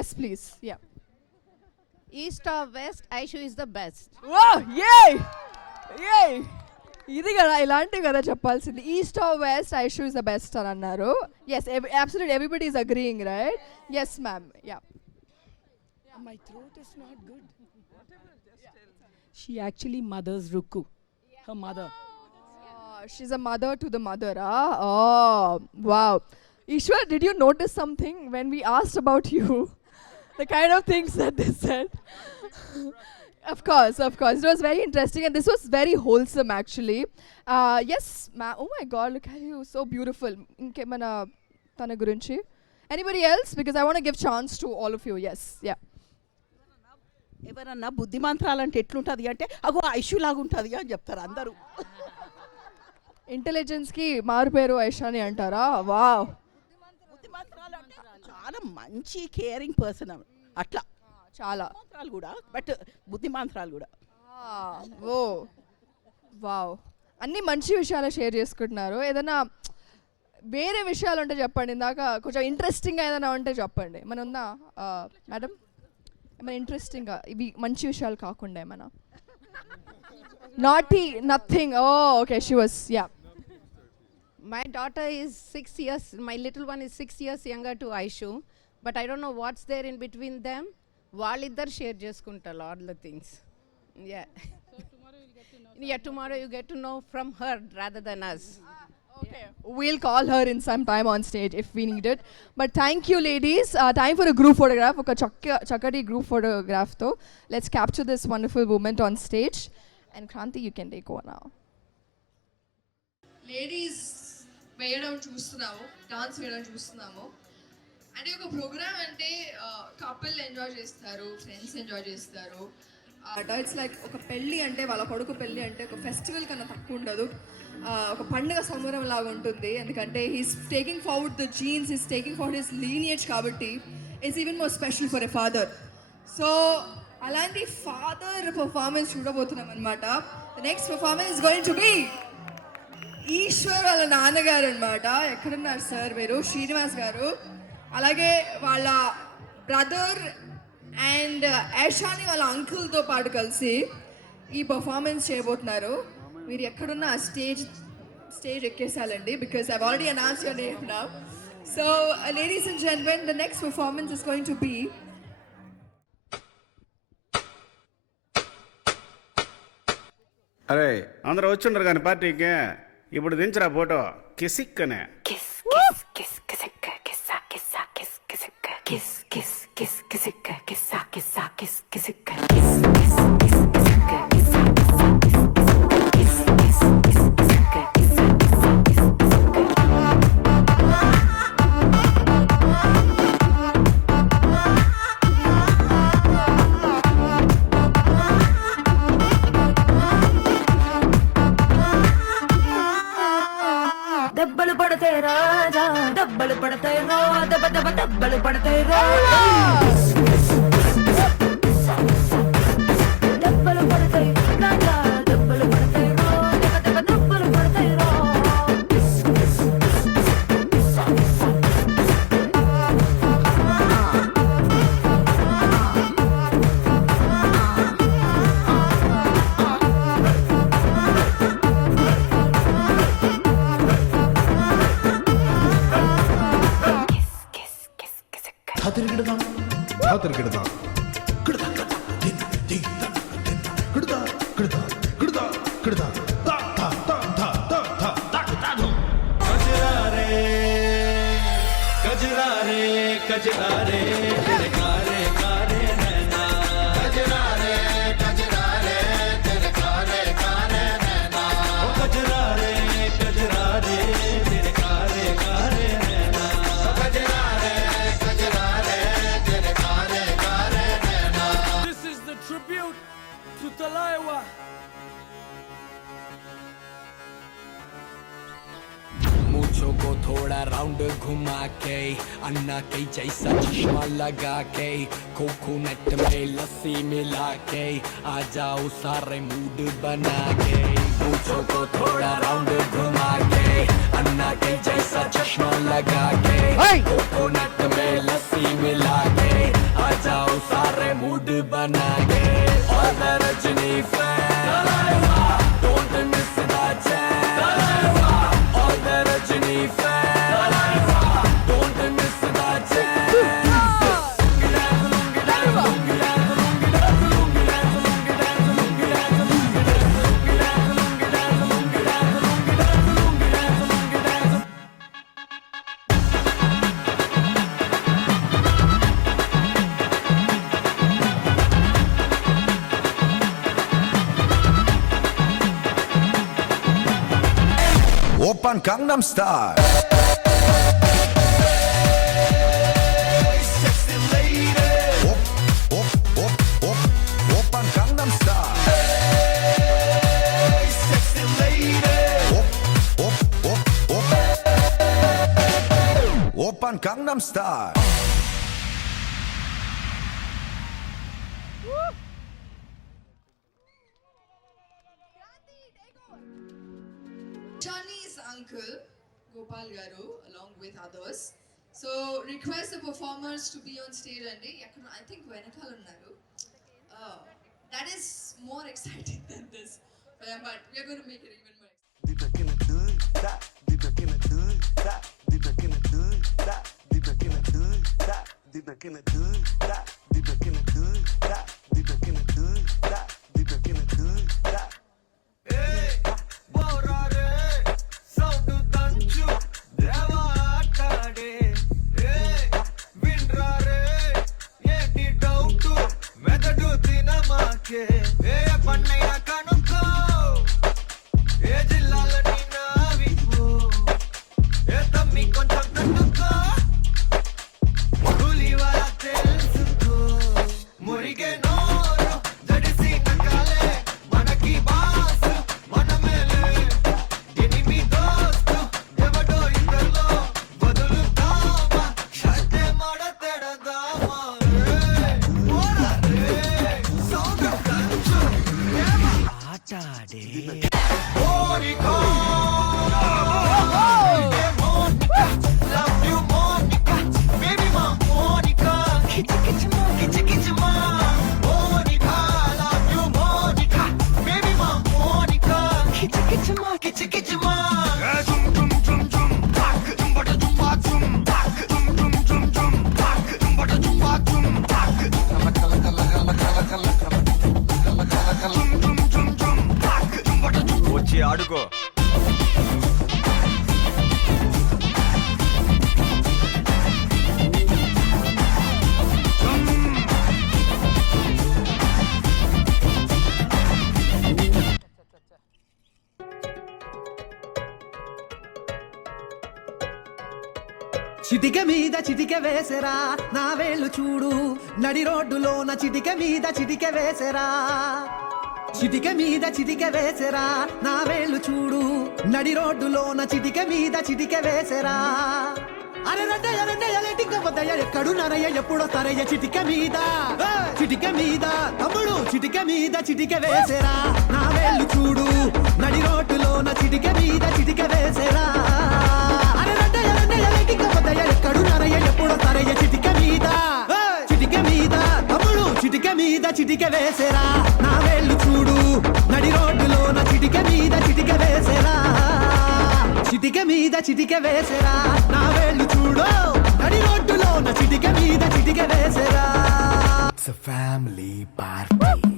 yes please east of west Aishu is the best ఇది కదా ఇలాంటివి కదా చెప్పాల్సింది east or west Aishu is the best అని అన్నారు yes absolute everybody is agreeing right yes ma'am yeah my throat is not good She actually mothers Ruku, her mother. She's a mother to the mother. Oh, wow. Ishwar, did you notice something when we asked about you? The kind of things that they said. Of course. It was very interesting, and this was very wholesome, actually. Yes, oh my God, look at you, so beautiful. Inkemana tana gurinchi. Anybody else? Because I want to give chance to all of you. Yes, yeah. ఎవరన్నా బుద్ధిమంత్రాలంటే ఎట్లుంటుంది అంటే అగో ఐషు లాగా ఉంటుంది అని చెప్తారు అందరూ. ఇంటెలిజెన్స్కి మారు పేరు ఐషాని అంటారా? వావ్. బుద్ధిమంత్రాలు అంటే చాలా మంచి కేరింగ్ పర్సన్ అట్లా చాలా మంత్రాలు కూడా, బట్ బుద్ధిమంత్రాలు కూడా. ఓ వావ్, అన్ని మంచి విషయాలు షేర్ చేసుకుంటున్నారు. ఏదైనా వేరే విషయాలు ఉంటే చెప్పండి. ఇందాక కొంచెం ఇంట్రెస్టింగ్గా ఏదైనా ఉంటే చెప్పండి. ఏమైనా ఉందా మేడం? ఏమైనా ఇంట్రెస్టింగ్గా ఇవి మంచి విషయాలు కాకుండా ఏమైనా? Naughty nothing. Oh okay, she was yeah. My daughter is 6 years, my little one is 6 years younger to Aishu, but I don't know what's there in between them. వాళ్ళిద్దరు షేర్ చేసుకుంటారు all the things. Yeah. Tomorrow you get to know from her rather than us. Okay, we'll call her in some time on stage if we need it. But thank you, ladies. Time for a group photograph. Oka chakati group photograph tho. Let's capture this wonderful moment on stage. And Kranti, you can take over now. Ladies, వేయడం చూస్తున్నాము, dance వేయడం చూస్తున్నాము. అంటే ఒక programme అంటే couple enjoy చేస్తారు, friends enjoy చేస్తారు. It's like ఒక పెళ్ళి అంటే వాళ్ళ కొడుకు పెళ్ళి అంటే ఒక ఫెస్టివల్ కన్నా తక్కువ ఉండదు. ఒక పండుగ సంబరం లాగా ఉంటుంది. ఎందుకంటే he's taking forward the genes, he's taking forward his lineage, కాబట్టి it's even more special for a father. So అలాంటి ఫాదర్ పర్ఫార్మెన్స్ చూడబోతున్నాం అనమాట. The next performance is going to be Ishwar వాళ్ళ నాన్నగారు అనమాట. ఎక్కడున్నారు సార్ మీరు? శ్రీనివాస్ గారు. అలాగే వాళ్ళ బ్రదర్ అండ్ ఐషాని వాళ్ళ అంకుల్తో పాటు కలిసి ఈ పర్ఫార్మెన్స్ చేయబోతున్నారు. మీరు ఎక్కడున్న స్టేజ్ ఎక్కేసాలండి, because I've already announced your name now. So ladies and gentlemen, the next performance is going to be అరే అందరూ వచ్చిండ్రు కానీ పార్టీకి ఇప్పుడు దించరా ఫోటో కిసిక్కనే. దెబ్బలు పడతాయి రాజా, దెబ్బలు పడతాయి రో, దెబ్బ దెబ్బ దెబ్బలు పడతాయి రో, దెబ్బలు పడతాయి రాజా, దెబ్బలు పడతాయి రో, దెబ్బ దెబ్బ దెబ్బలు పడతాయి రో. मूंछों को थोड़ा राउंड घुमा के अन्ना के जैसा चश्मा लगा के कोकोनट में लस्सी मिला के आ जाओ सारे मूड बना के. मूंछों को थोड़ा राउंड घुमा के अन्ना के जैसा चश्मा लगा के कोकोनट में लस्सी मिला के आ जाओ सारे मूड बना के. और the Rajni fan, don't miss the chance. All the Rajini fans, don't miss the chance. Open Gangnam Style. Sexy lady. Open Gangnam Style. Sexy lady. Open Gangnam Style. Johnny's uncle, Gopal Garu, along with others. So, request the performers to be on stage and I think Venakal unnaru. That is more exciting than this. But we are going to make it even more exciting. వచ్చి ఆడుకో. చిటిక మీద చిటిక వేసరా నా వేళ్ళు చూడు నడి రోడ్డులోన చిటిక మీద చిటిక వేసరా చిటిక మీద చిటిక వేసరా నా వేళ్ళు చూడు నడి రోడ్డులోన చిటిక మీద చిటిక వేసరా అరే రండయ్య ఎక్కడు నరయ్య ఎప్పుడో తరయ్య చిటిక మీద తమ్ముడు చిటిక మీద చిటిక వేసరా నా వేళ్ళు చూడు నడి రోడ్డులోన చిటిక మీద చిటిక వేసరా అరే రండయ్య ఎక్కడు నరయ్య ఎప్పుడో తరయ్య చిటిక మీద తమ్ముడు చిటిక మీద చిటిక వేసరా నా వేళ్ళు చూడు నడి రోడ్డులోన చిటిక మీద చిటిక వేసరా చిటిక మీద చిటిక వేసరా నా వేళ్ళు చూడు నడి రోడ్డులోన చిటిక మీద చిటిక వేసరా. It's a family party.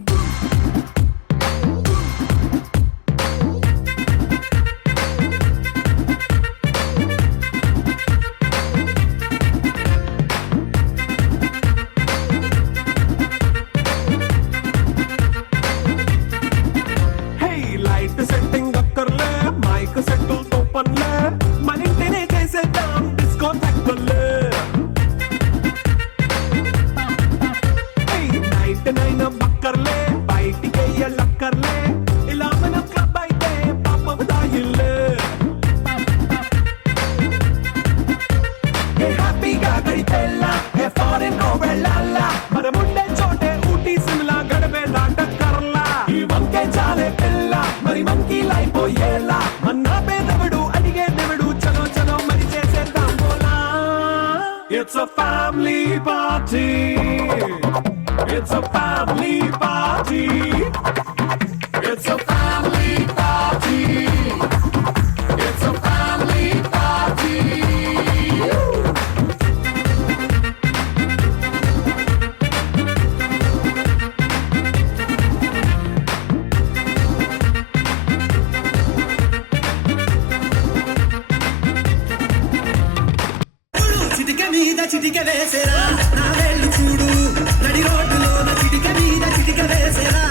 It's a family party. It's a family party. It's a family party. It's a family party. చిటిక వేసరా నా వేళ్ళు చూడు నడి రోడ్డులోన చిటిక మీద చిటిక వేసరా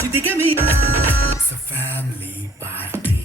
చిటిక మీద. It's a family party.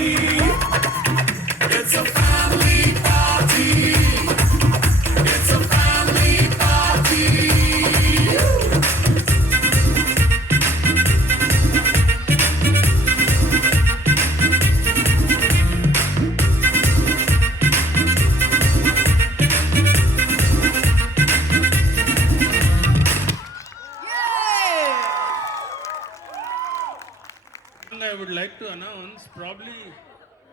party. It's a family party. It's a family party. I would like to announce, probably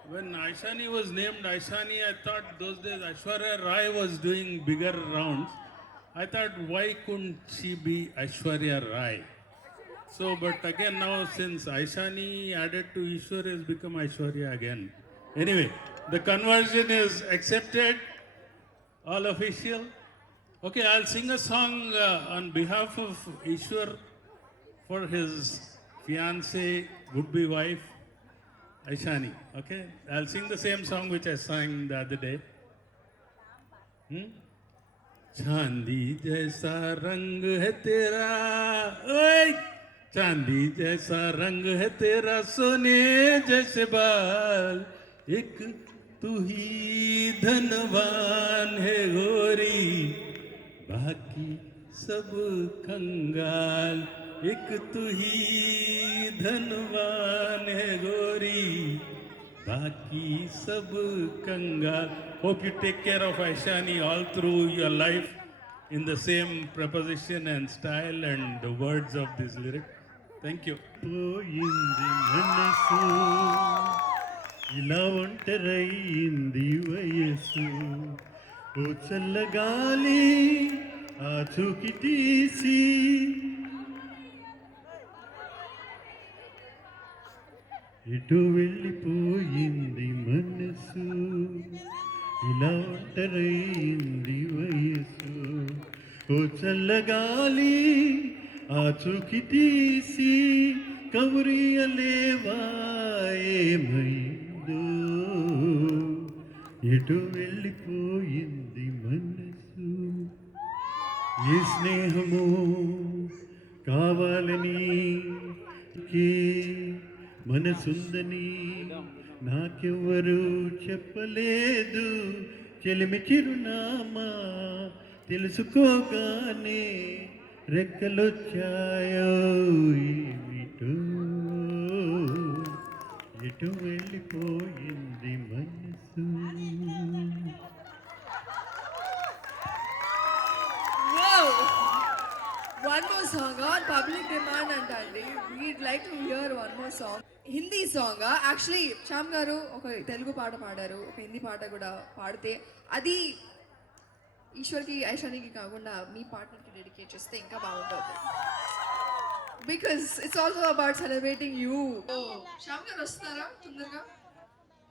when Aishani was named Aishani, I thought those days Aishwarya Rai was doing bigger rounds. I thought, why couldn't she be Aishwarya Rai? So, but again now, since Aishani added to Ishwarya, has become Aishwarya again. Anyway, the conversion is accepted, all official. Okay, I'll sing a song on behalf of Ishwar for his fiancée, would-be wife, Aishani. Okay, I'll sing the same song which I sang the other day. चांदी जैसा रंग है तेरा, ओए चांदी जैसा रंग है तेरा, सोने जैसे बाल, एक तू ही धनवान है गोरी, बाकी सब कंगाल, एक तू ही धनवान है गोरी, बाकी सब कंगाल. Hope you take care of Aishani all through your life in the same preposition and style and the words of this lyric. Thank you. పోయింది మనసు ఇలా ఒంటరయింది వయసు, ఓ చల్లగాలి ఆచూకి తీసి ఎటు వెళ్ళిపోయింది మనసు, ఇలా ఒంటరైంది వయసు, ఓ చల్లగాలి ఆచూకి తీసి కబురియలేవా ఏమైందో, ఎటు వెళ్ళిపోయింది మనసు. ఏ స్నేహము కావాలని మనసుందని నాకెవ్వరూ చెప్పలేదు, చెలిమి చిరునామా తెలుసుకోగానే రెక్కలొచ్చాయో ఏమిటో, ఎటు వెళ్ళిపోయింది మనసు. One more song on public demand and we'd like to hear one more song. Hindi song. Actually, Shyam garu oka Telugu paata paadaru, oka Hindi paata kuda paadite adi Ishwar ki Aishani ki kaagunda mee partner ki dedicate cheste inka baaguntadi. Because it's also about celebrating you. Oh, Shyam garu vastara tundarga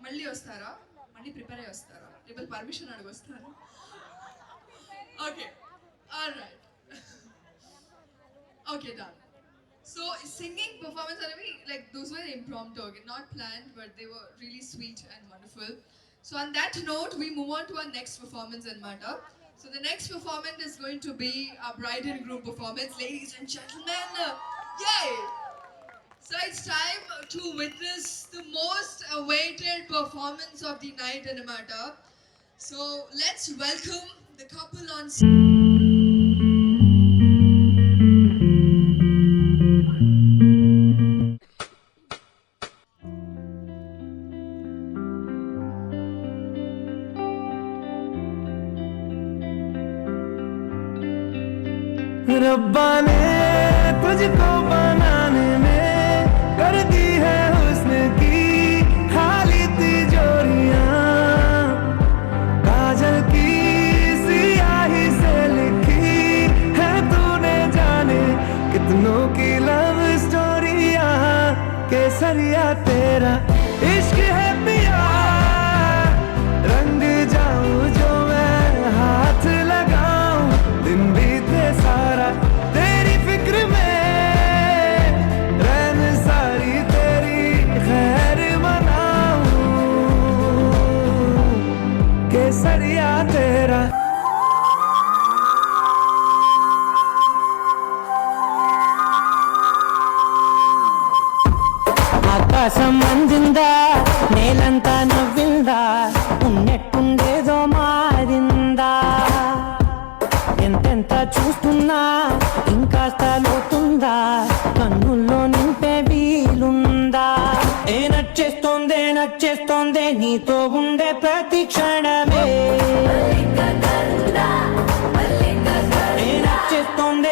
malli vastara malli prepare ayi vastara level permission adigi vastara. Okay, all right. Okay, done. So singing performance, like those were impromptu, okay, not planned, but they were really sweet and wonderful. So on that note, we move on to our next performance in matter. So the next performance is going to be our bride and groom performance, ladies and gentlemen. Yay! So it's time to witness the most awaited performance of the night in matter. So let's welcome the couple on stage. रब्बा ने तुझको बनाने में कर दी है हुस्न की खाली तिजोरियां, काजल की सियाही से लिखी है तूने जाने कितनों की लव स्टोरियां, केसरिया तेरा इश्क है पिया, रंग जाऊं जो मैं हाथ लगाऊं, दिन बीते सारा तेरी फिक्र में, నేలంతా నవ్విందా ఉన్నట్టుండేదో మారిందా ఎంతెంత చూస్తున్నా ఇంకాస్త లోతుందా కన్నుల్లో నింపే వీలుందా ఏ నచ్చేస్తోందే నీతో ఉండే ప్రతి క్షణమే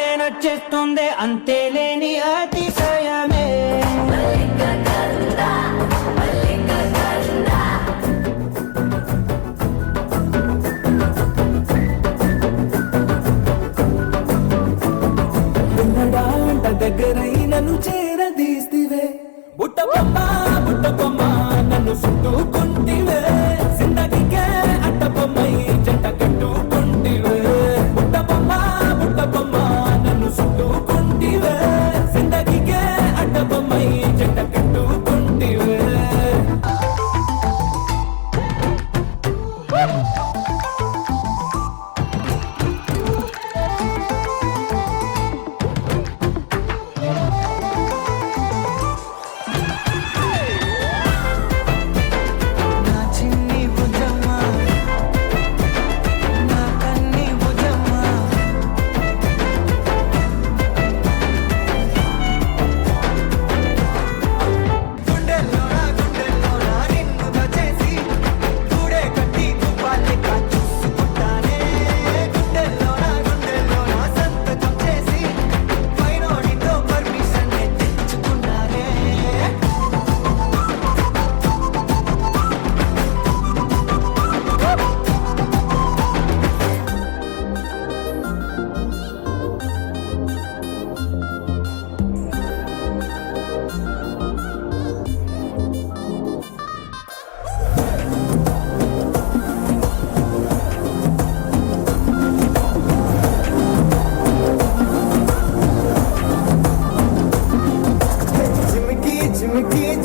ఏ నచ్చేస్తోందే అంతే లేని అతిశయమే దగ్గరై నన్ను చేరదీస్తివే బుట్టబొమ్మ నన్ను చుట్టుకుంటివే జిందగీకే అట్టబొమ్మై జంట కట్టుకుంటివే బుట్టబొమ్మ నన్ను చుట్టుకుంటివే జిందగీకే అట్టబొమ్మై జంట కట్టుకుంటివే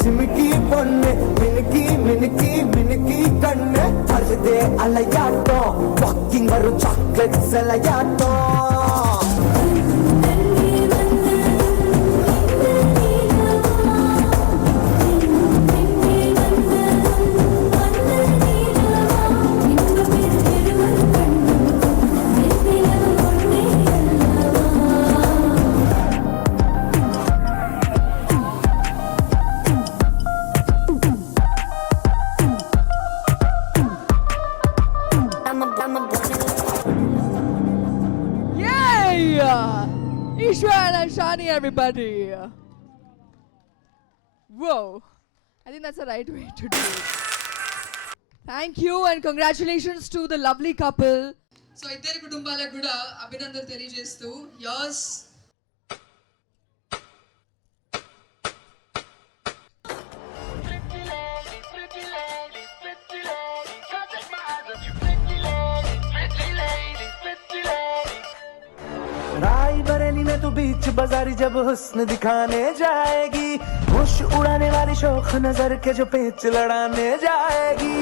చిమికి పొన్నే మినికి కన్నే అరదే అలయాటో వాకింగ్ వరు chocolates అలయాటో Ishwan and Shani, everybody. Whoa. I think that's the right way to do it. Thank you and congratulations to the lovely couple. So, iddari kutumbaలకు కూడా అభినందనలు తెలియజేస్తూ yours. रायबरेली में तू बीच बाजारी जब हुस्न दिखाने जाएगी होश उड़ाने वाली शौक नजर के जो पेच लड़ाने जाएगी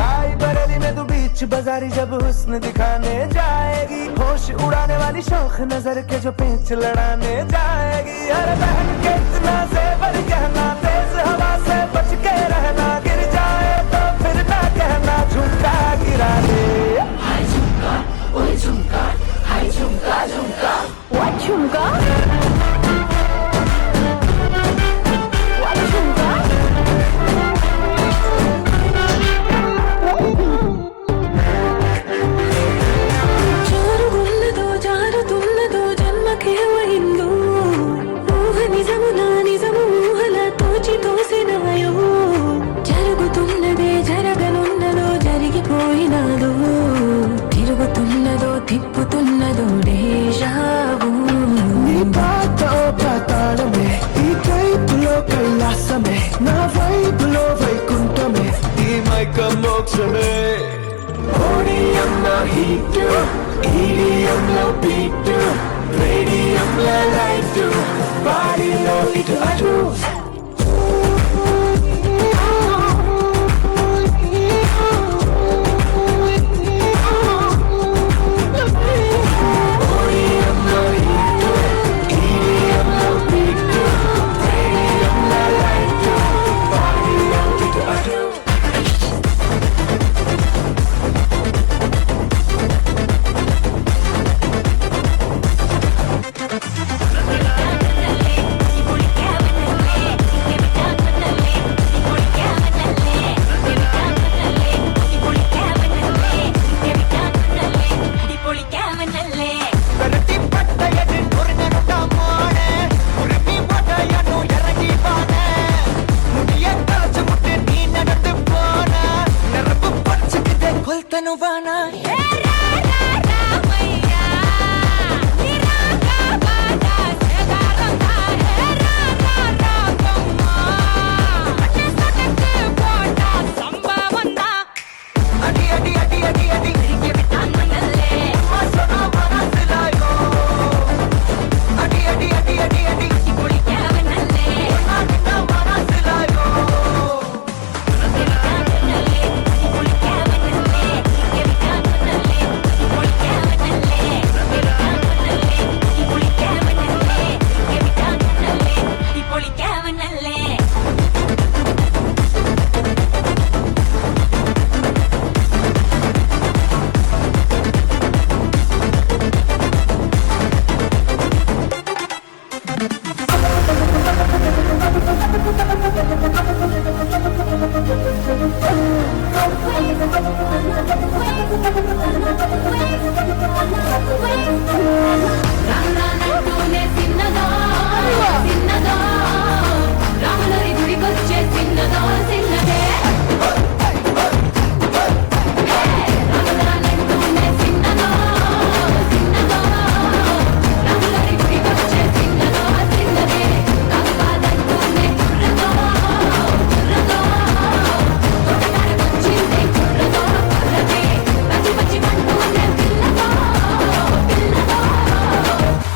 रायबरेली में तू बीच बाजारी जब हुस्न दिखाने जाएगी होश उड़ाने वाली शौक नजर के जो पेच लड़ाने जाएगी अरे बहन के इतना ज़ेवर कहना तेज हवा से बच के रहना गिर जाए तो फिर ना कहना झुमका गिरा दे हाय झुमका ओए झुमका हाय झुमका झुमका व्हाट झुमका व्हाट झुमका జారుతున్నదో జన్మకే వహిందో ఊహ నిజమునా నిజము ఊహలా తోచి తోసినాయో జరుగుతున్నదే జరగనున్నదో జరిగిపోయినాదో తిరుగుతున్నదో తిప్పుతున్నదో డేజావు నీ పాతో పాతాళమే ఈ కైపులో కైలాసమే నా వైపులో వైకుంఠమే ఈ మైక మోక్షమే ఓడియంలో హీట్ ఈడియంలో బీట్ రేడియంలో లైట్ బాడీలో ఇటు అటు నేను బానా అడి అడి అడి అడి అడి అడి అడి అడి అడి అడి రాములరి గుడికొచ్చే చిన్నదో చిన్నదే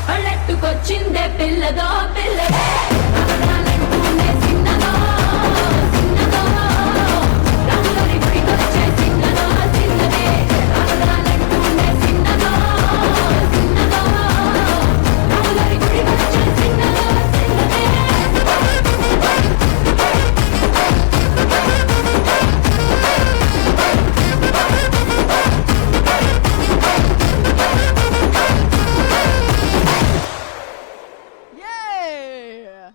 పళ్ళెట్టుకొచ్చిందే పిల్లదో పిల్లదే రాములరి గుడికొచ్చే చిన్నదో చిన్నదే రాములరి గుడికొచ్చే చిన్నదో Yeah.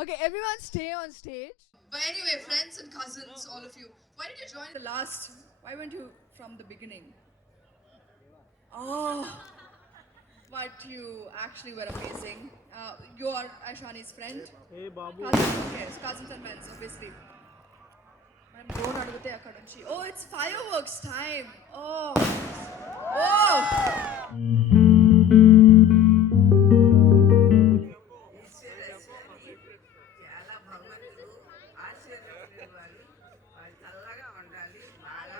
Okay, everyone stay on stage. But anyway, friends and cousins, all of you, why did you join the last? Why weren't you from the beginning? Oh, but you actually were amazing. You are Aishani's friend. Hey, Babu. Cousins, yes, cousins and friends, obviously. Oh, it's fireworks time. Oh. Oh. చాలా భగవంతుడు ఆశీర్వదించాలి వాళ్ళు చల్లగా ఉండాలి బాగా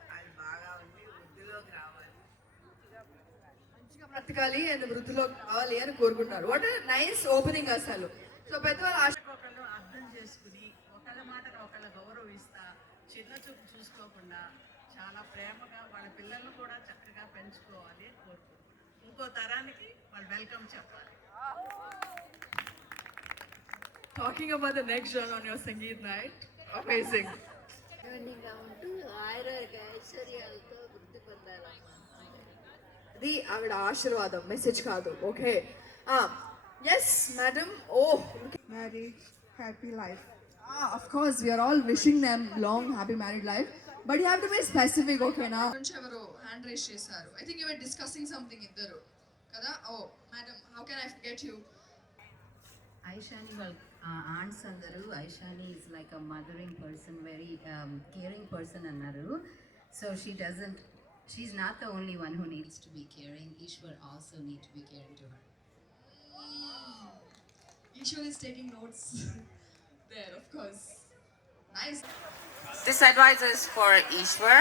ఉండాలి బాగా ఉండి వృద్ధిలోకి రావాలి మంచిగా బ్రతకాలి అండ్ వృద్ధిలో కావాలి అని కోరుకుంటారు. వాట్ నైస్ ఓపెనింగ్ అసలు. సో పెద్దవాళ్ళు ఒకళ్ళు అర్థం చేసుకుని ఒకళ్ళ మాటను ఒకళ్ళ గౌరవిస్తా చిన్న చూపు చూసుకోకుండా చాలా ప్రేమగా వాళ్ళ పిల్లలను కూడా చక్కగా పెంచుకోవాలి అని కోరుకుంటున్నాను. ఇంకో తరానికి వాళ్ళు వెల్కమ్ చెప్పాలి. Talking about the next genre on your Sangeet night, amazing. ఉంటూ ఐశ్వర్యాలతో వృద్ధి పొందాలమ్మా. అది ఆవిడ ఆశీర్వాదం, మెసేజ్ కాదు. Okay. Yes madam. Oh marriage happy life. of course we are all wishing them long happy married life, but you have to be specific. Okay na నుంచి ఎవరో hand race చేశారు. I think you were discussing something ఇద్దరు కదా. Oh madam, how can I forget you? Aishani వాళ్ళ aunts అందరూ Aishani is like a mothering person, very caring person అన్నారు. So she's not the only one who needs to be caring. Ishwar also need to be caring to her. Ishwar is taking notes there, of course. Nice. This advice is for Ishwar.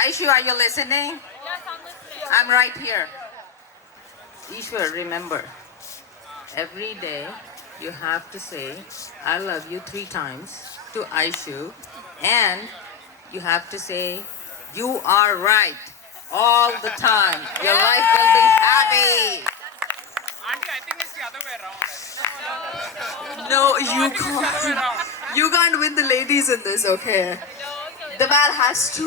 Aishu, are you listening? Yes, I'm listening. I'm right here. Ishwar, remember, every day you have to say, I love you 3 times to Aishu, and you have to say, you are right all the time. Your life will be happy. Auntie, I think it's the other way around. No, you can't win the ladies in this, okay? The man has to.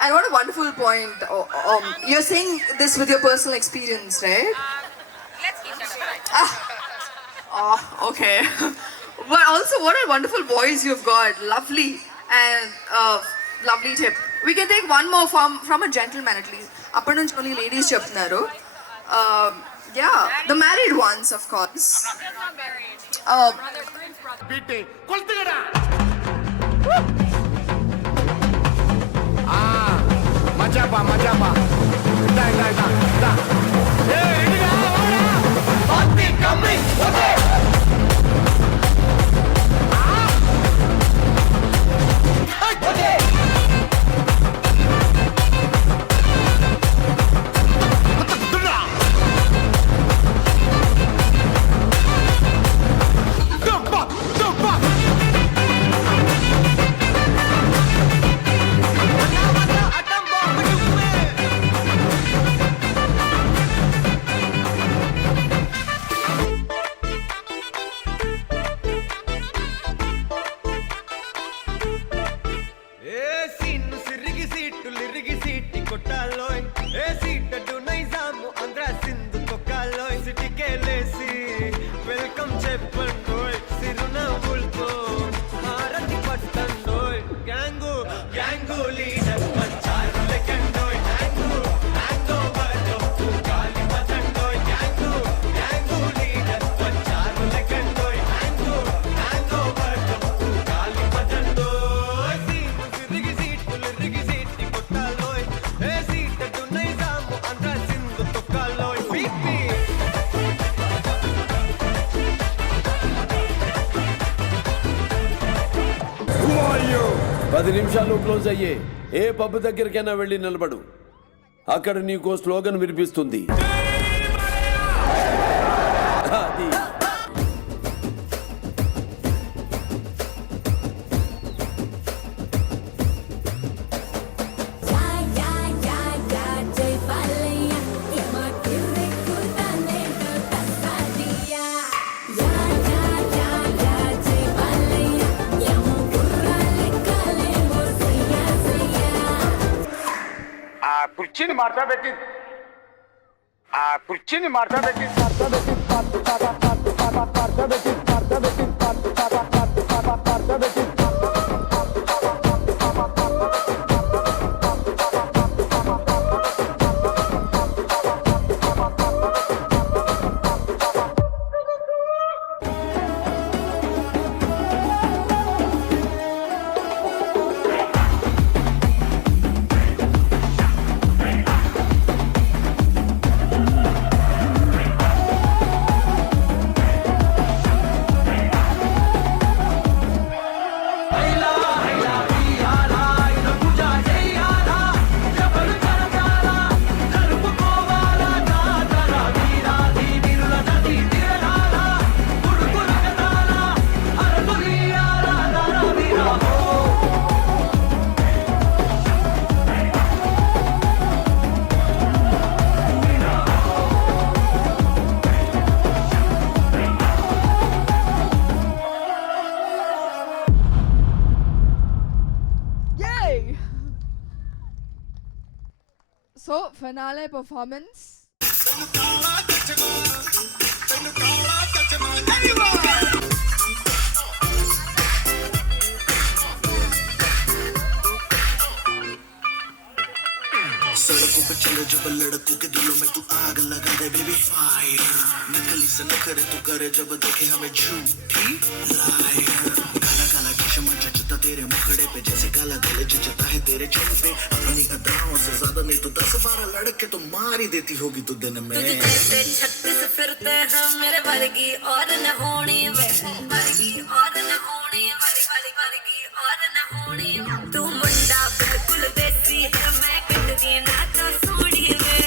And what a wonderful point. You're saying this with your personal experience, right? Let's keep that. Okay. But also, what a wonderful voice you've got. Lovely. And lovely tip. We can take one more from a gentleman at least. Appa nunchi only ladies cheptunnaru. Yeah, the married ones, of course. మజాపా మజాపా దా దా దా దా ఏ రెడీగా ఓరా party coming okay okay పది నిమిషాలు close అయ్యే ఏ pub దగ్గరికైనా వెళ్ళి నిలబడు. అక్కడ నీకో slogan వినిపిస్తుంది. అది కుర్చీని మార్చా పెట్టి ఆ కుర్చీని మార్చా పెట్టి So, finale performance. सड़कों पे चले जब लड़कों के दिलों में तू आग लगा दे बेबी फायर नकली से न करे तू करे जब देखे हमें झूठी लायर काला काला चश्मा जचता तेरे मुखड़े पे जैसे काला दिल जचता है तेरे चेहरे पे अपनी अदाओं से ज्यादा नहीं तो 10-12 लड़के तो मार ही देती होगी तू दिन में जैसे 36 फिरते हैं मेरे वर्गी और न होनी वर्गी और न होनी वर्गी और न होनी तू मुंडा बिल्कुल देसी है मैं कटदी ना तो सोड़ी में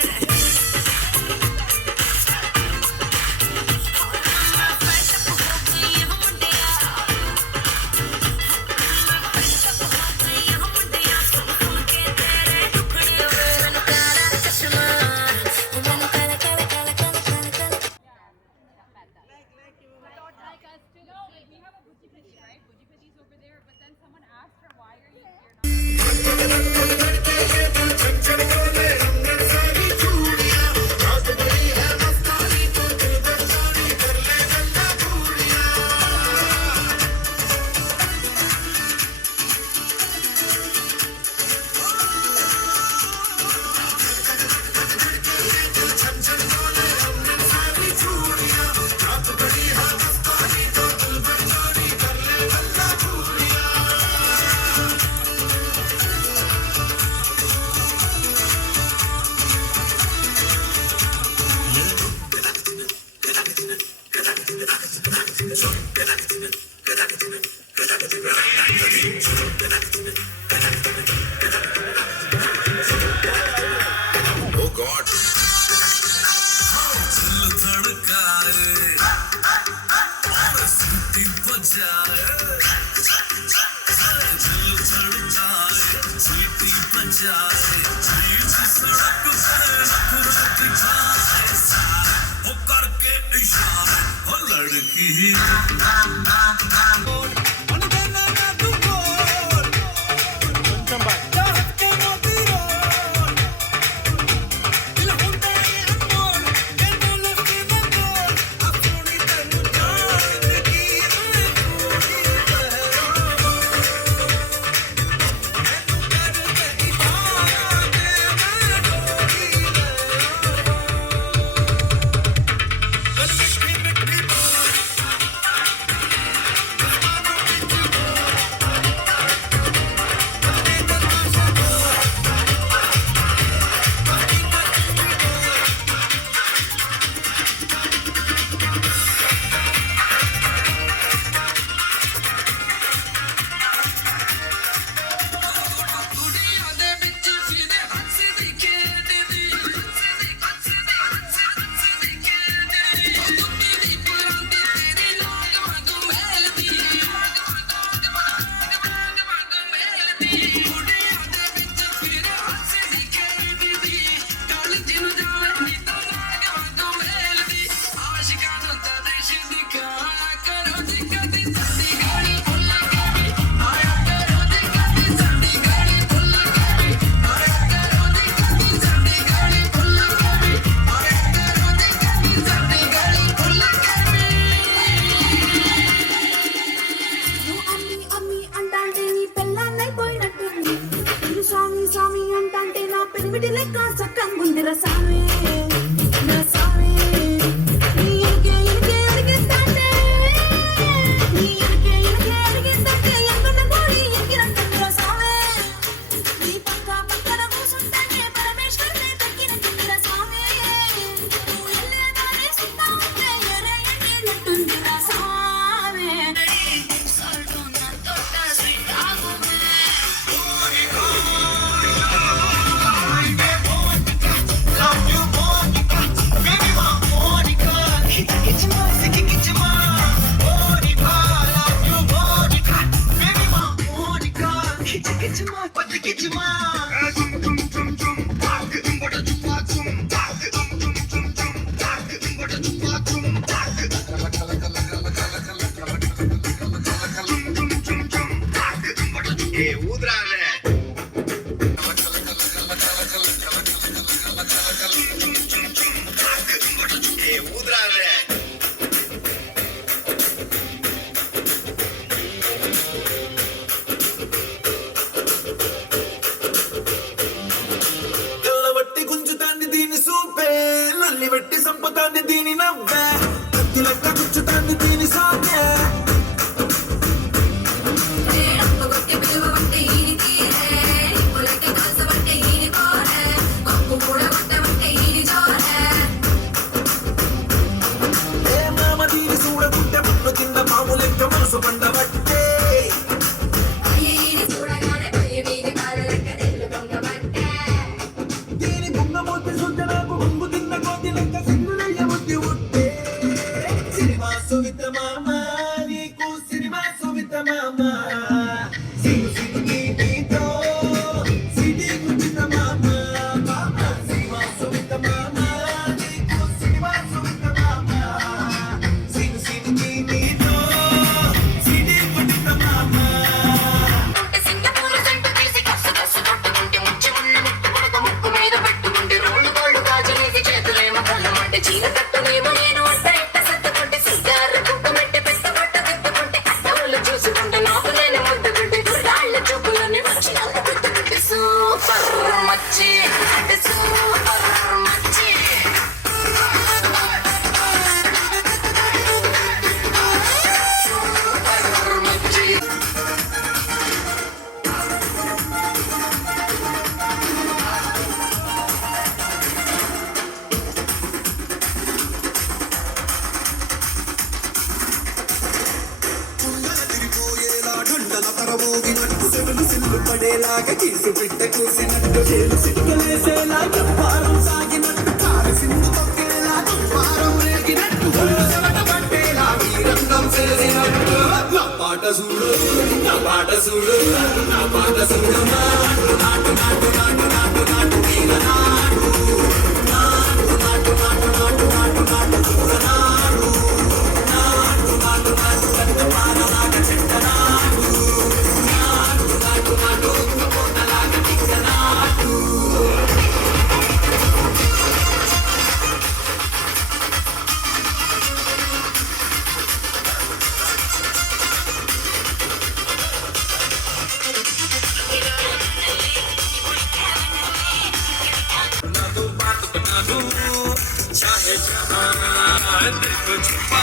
चाहे जहां दिल को छुपा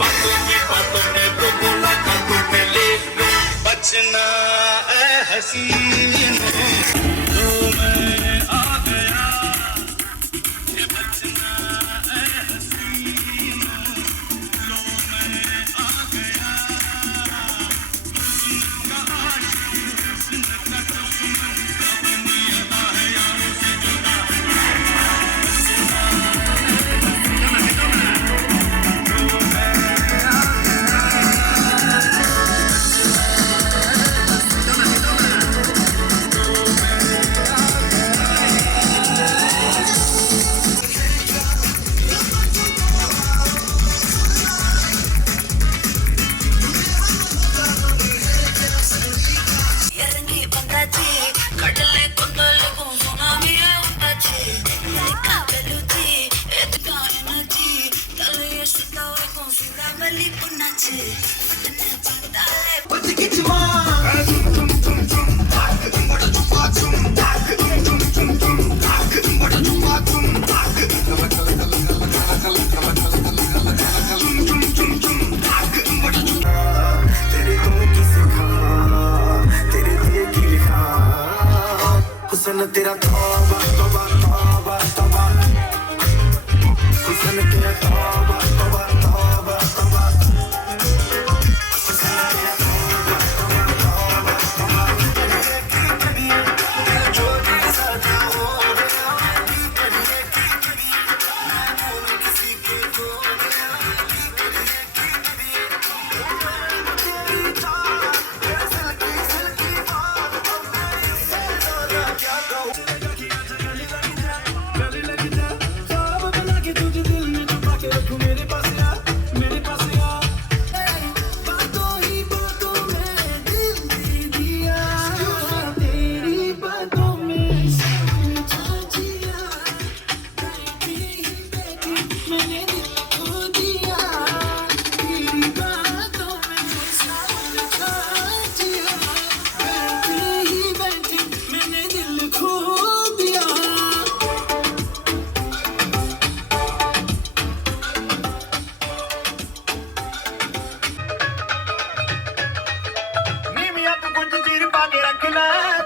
बातों में तो मुलाकातों में ले लो बचना ऐ हसीनो लो मैं आ गया ये बचना ऐ हसीनो लो मैं आ गया हुस्न का आशिक हुस्न का दुश्मन अपनी अदा है यारों से जुदा तेरा तौबा तौबा तौबा तौबा हुस्न तेरा तौबा तौबा तौबा तौबा हुस्न तेरा तौबा तौबा तौबा तौबा तेरा जो भी साथ हो गया मैं भूल किसी के खो गया तेरी चाहत तेरे सिल्की बात क्या कहूँ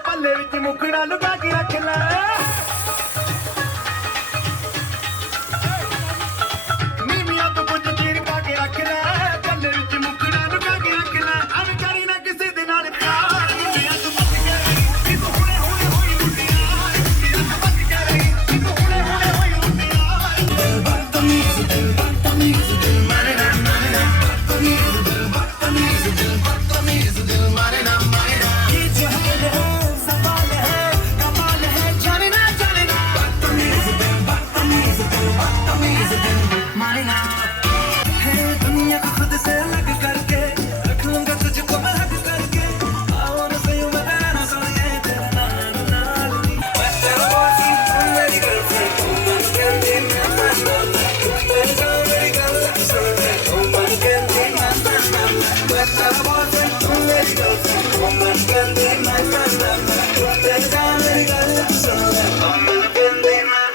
पल्ले विच मुखड़ा लुका के रख ले नीमिया तो कुछ चीर पा के रख ले पल्ले विच मुखड़ा लुका के रख ले अब करी ना किसी दे नाल प्यार दुनिया तो बच के रही तू हुणे हुणे होई मुंडिया दुनिया तो बच के रही तू हुणे हुणे होई मुंडिया बदतमीज दिल मारे ना बदतमीज दिल मारे ना ये जहान है सवाल है कमाल है जाने ना बदतमीज दिल मारे ना है दुनिया को खुद से अलग करके रख लूंगा तुझको मैं हक करके आओ ना सही मैं रहना सोए तेरा नाल तेरा बॉयफ्रेंड मेरी गर्लफ्रेंड तुम कहती मैं तेरा मेरी गर्लफ्रेंड तुम कहती मैं तेरा बॉयफ्रेंड तुम मेरी गर्लफ्रेंड तुम कहती मैं तेरा मेरी गर्लफ्रेंड तुम कहती मैं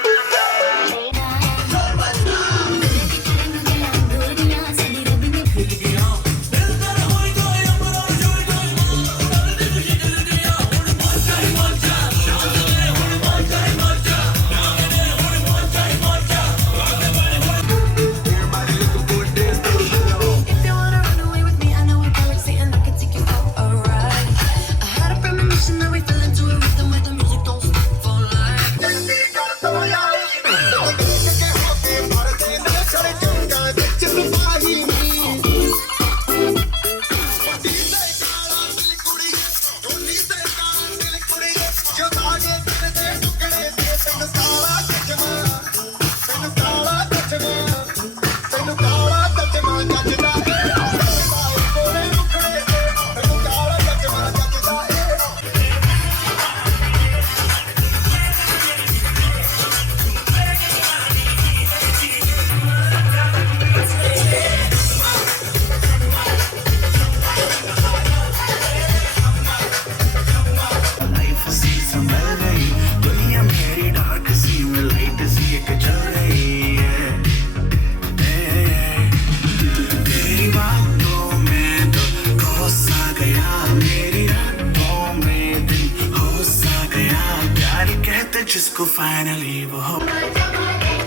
finally वो हो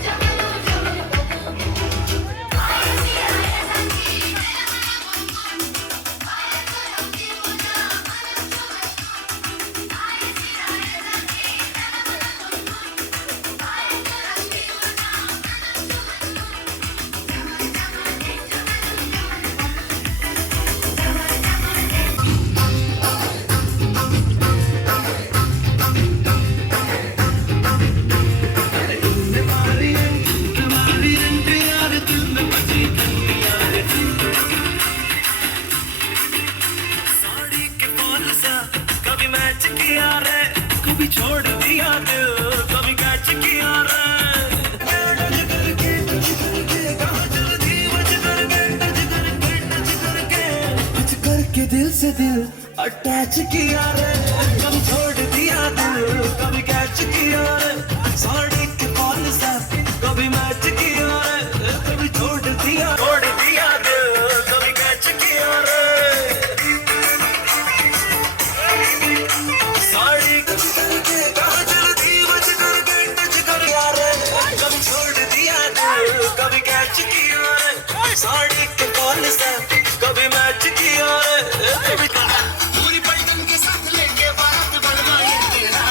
छोड़ दिया दिल कभी कैच किया रे कुछ करके दिल से दिल अटैच किया रे कभी छोड़ दिया दिल कभी कैच किया रे साड़ी के कॉल से कभी मैच किया रे कभी छोड़ दिया दिल कभी कैच किया रे साड़ी कभी कैच किया रे साड़ी के कॉल से कभी मैच किया रे कभी पूरी पलटन के साथ लेके बारात बढ़वाई तेरा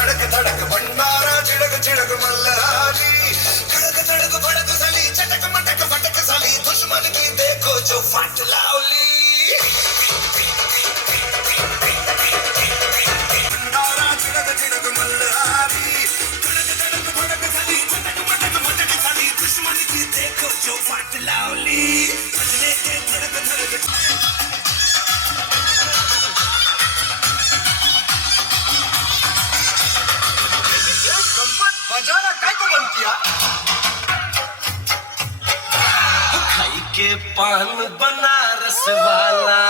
धड़क धड़क भंडारा चिड़क चिड़क मल्हारी धड़क धड़क भड़क सली चटक ఫాట్ లవ్లీ బండారా చిడక చిడక మల్లారి కడక కడక బడక సలి చటక బడక బడక సలి దుష్మన్ కి देखो जो ఫాట్ లవ్లీ సజనే కే ధడక ధడక बजाना काय को बंद किया खाई के पान बनारस वाला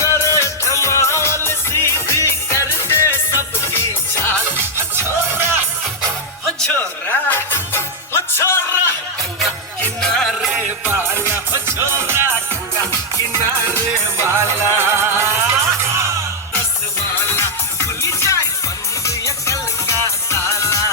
करे धमाल सीधी कर दे सबकी चाल छोरा छोरा छोरा किनारे वाला छोरा किनारे वाला दस वाला खुली जाए बंद ये कल का ताला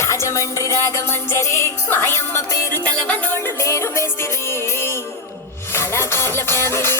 రాజమండ్రి రాగమంజరి మాయమ్మ పేరు తలవనోళ్ళు వేరు వేసిరి కళాకారుల ఫ్యామిలీ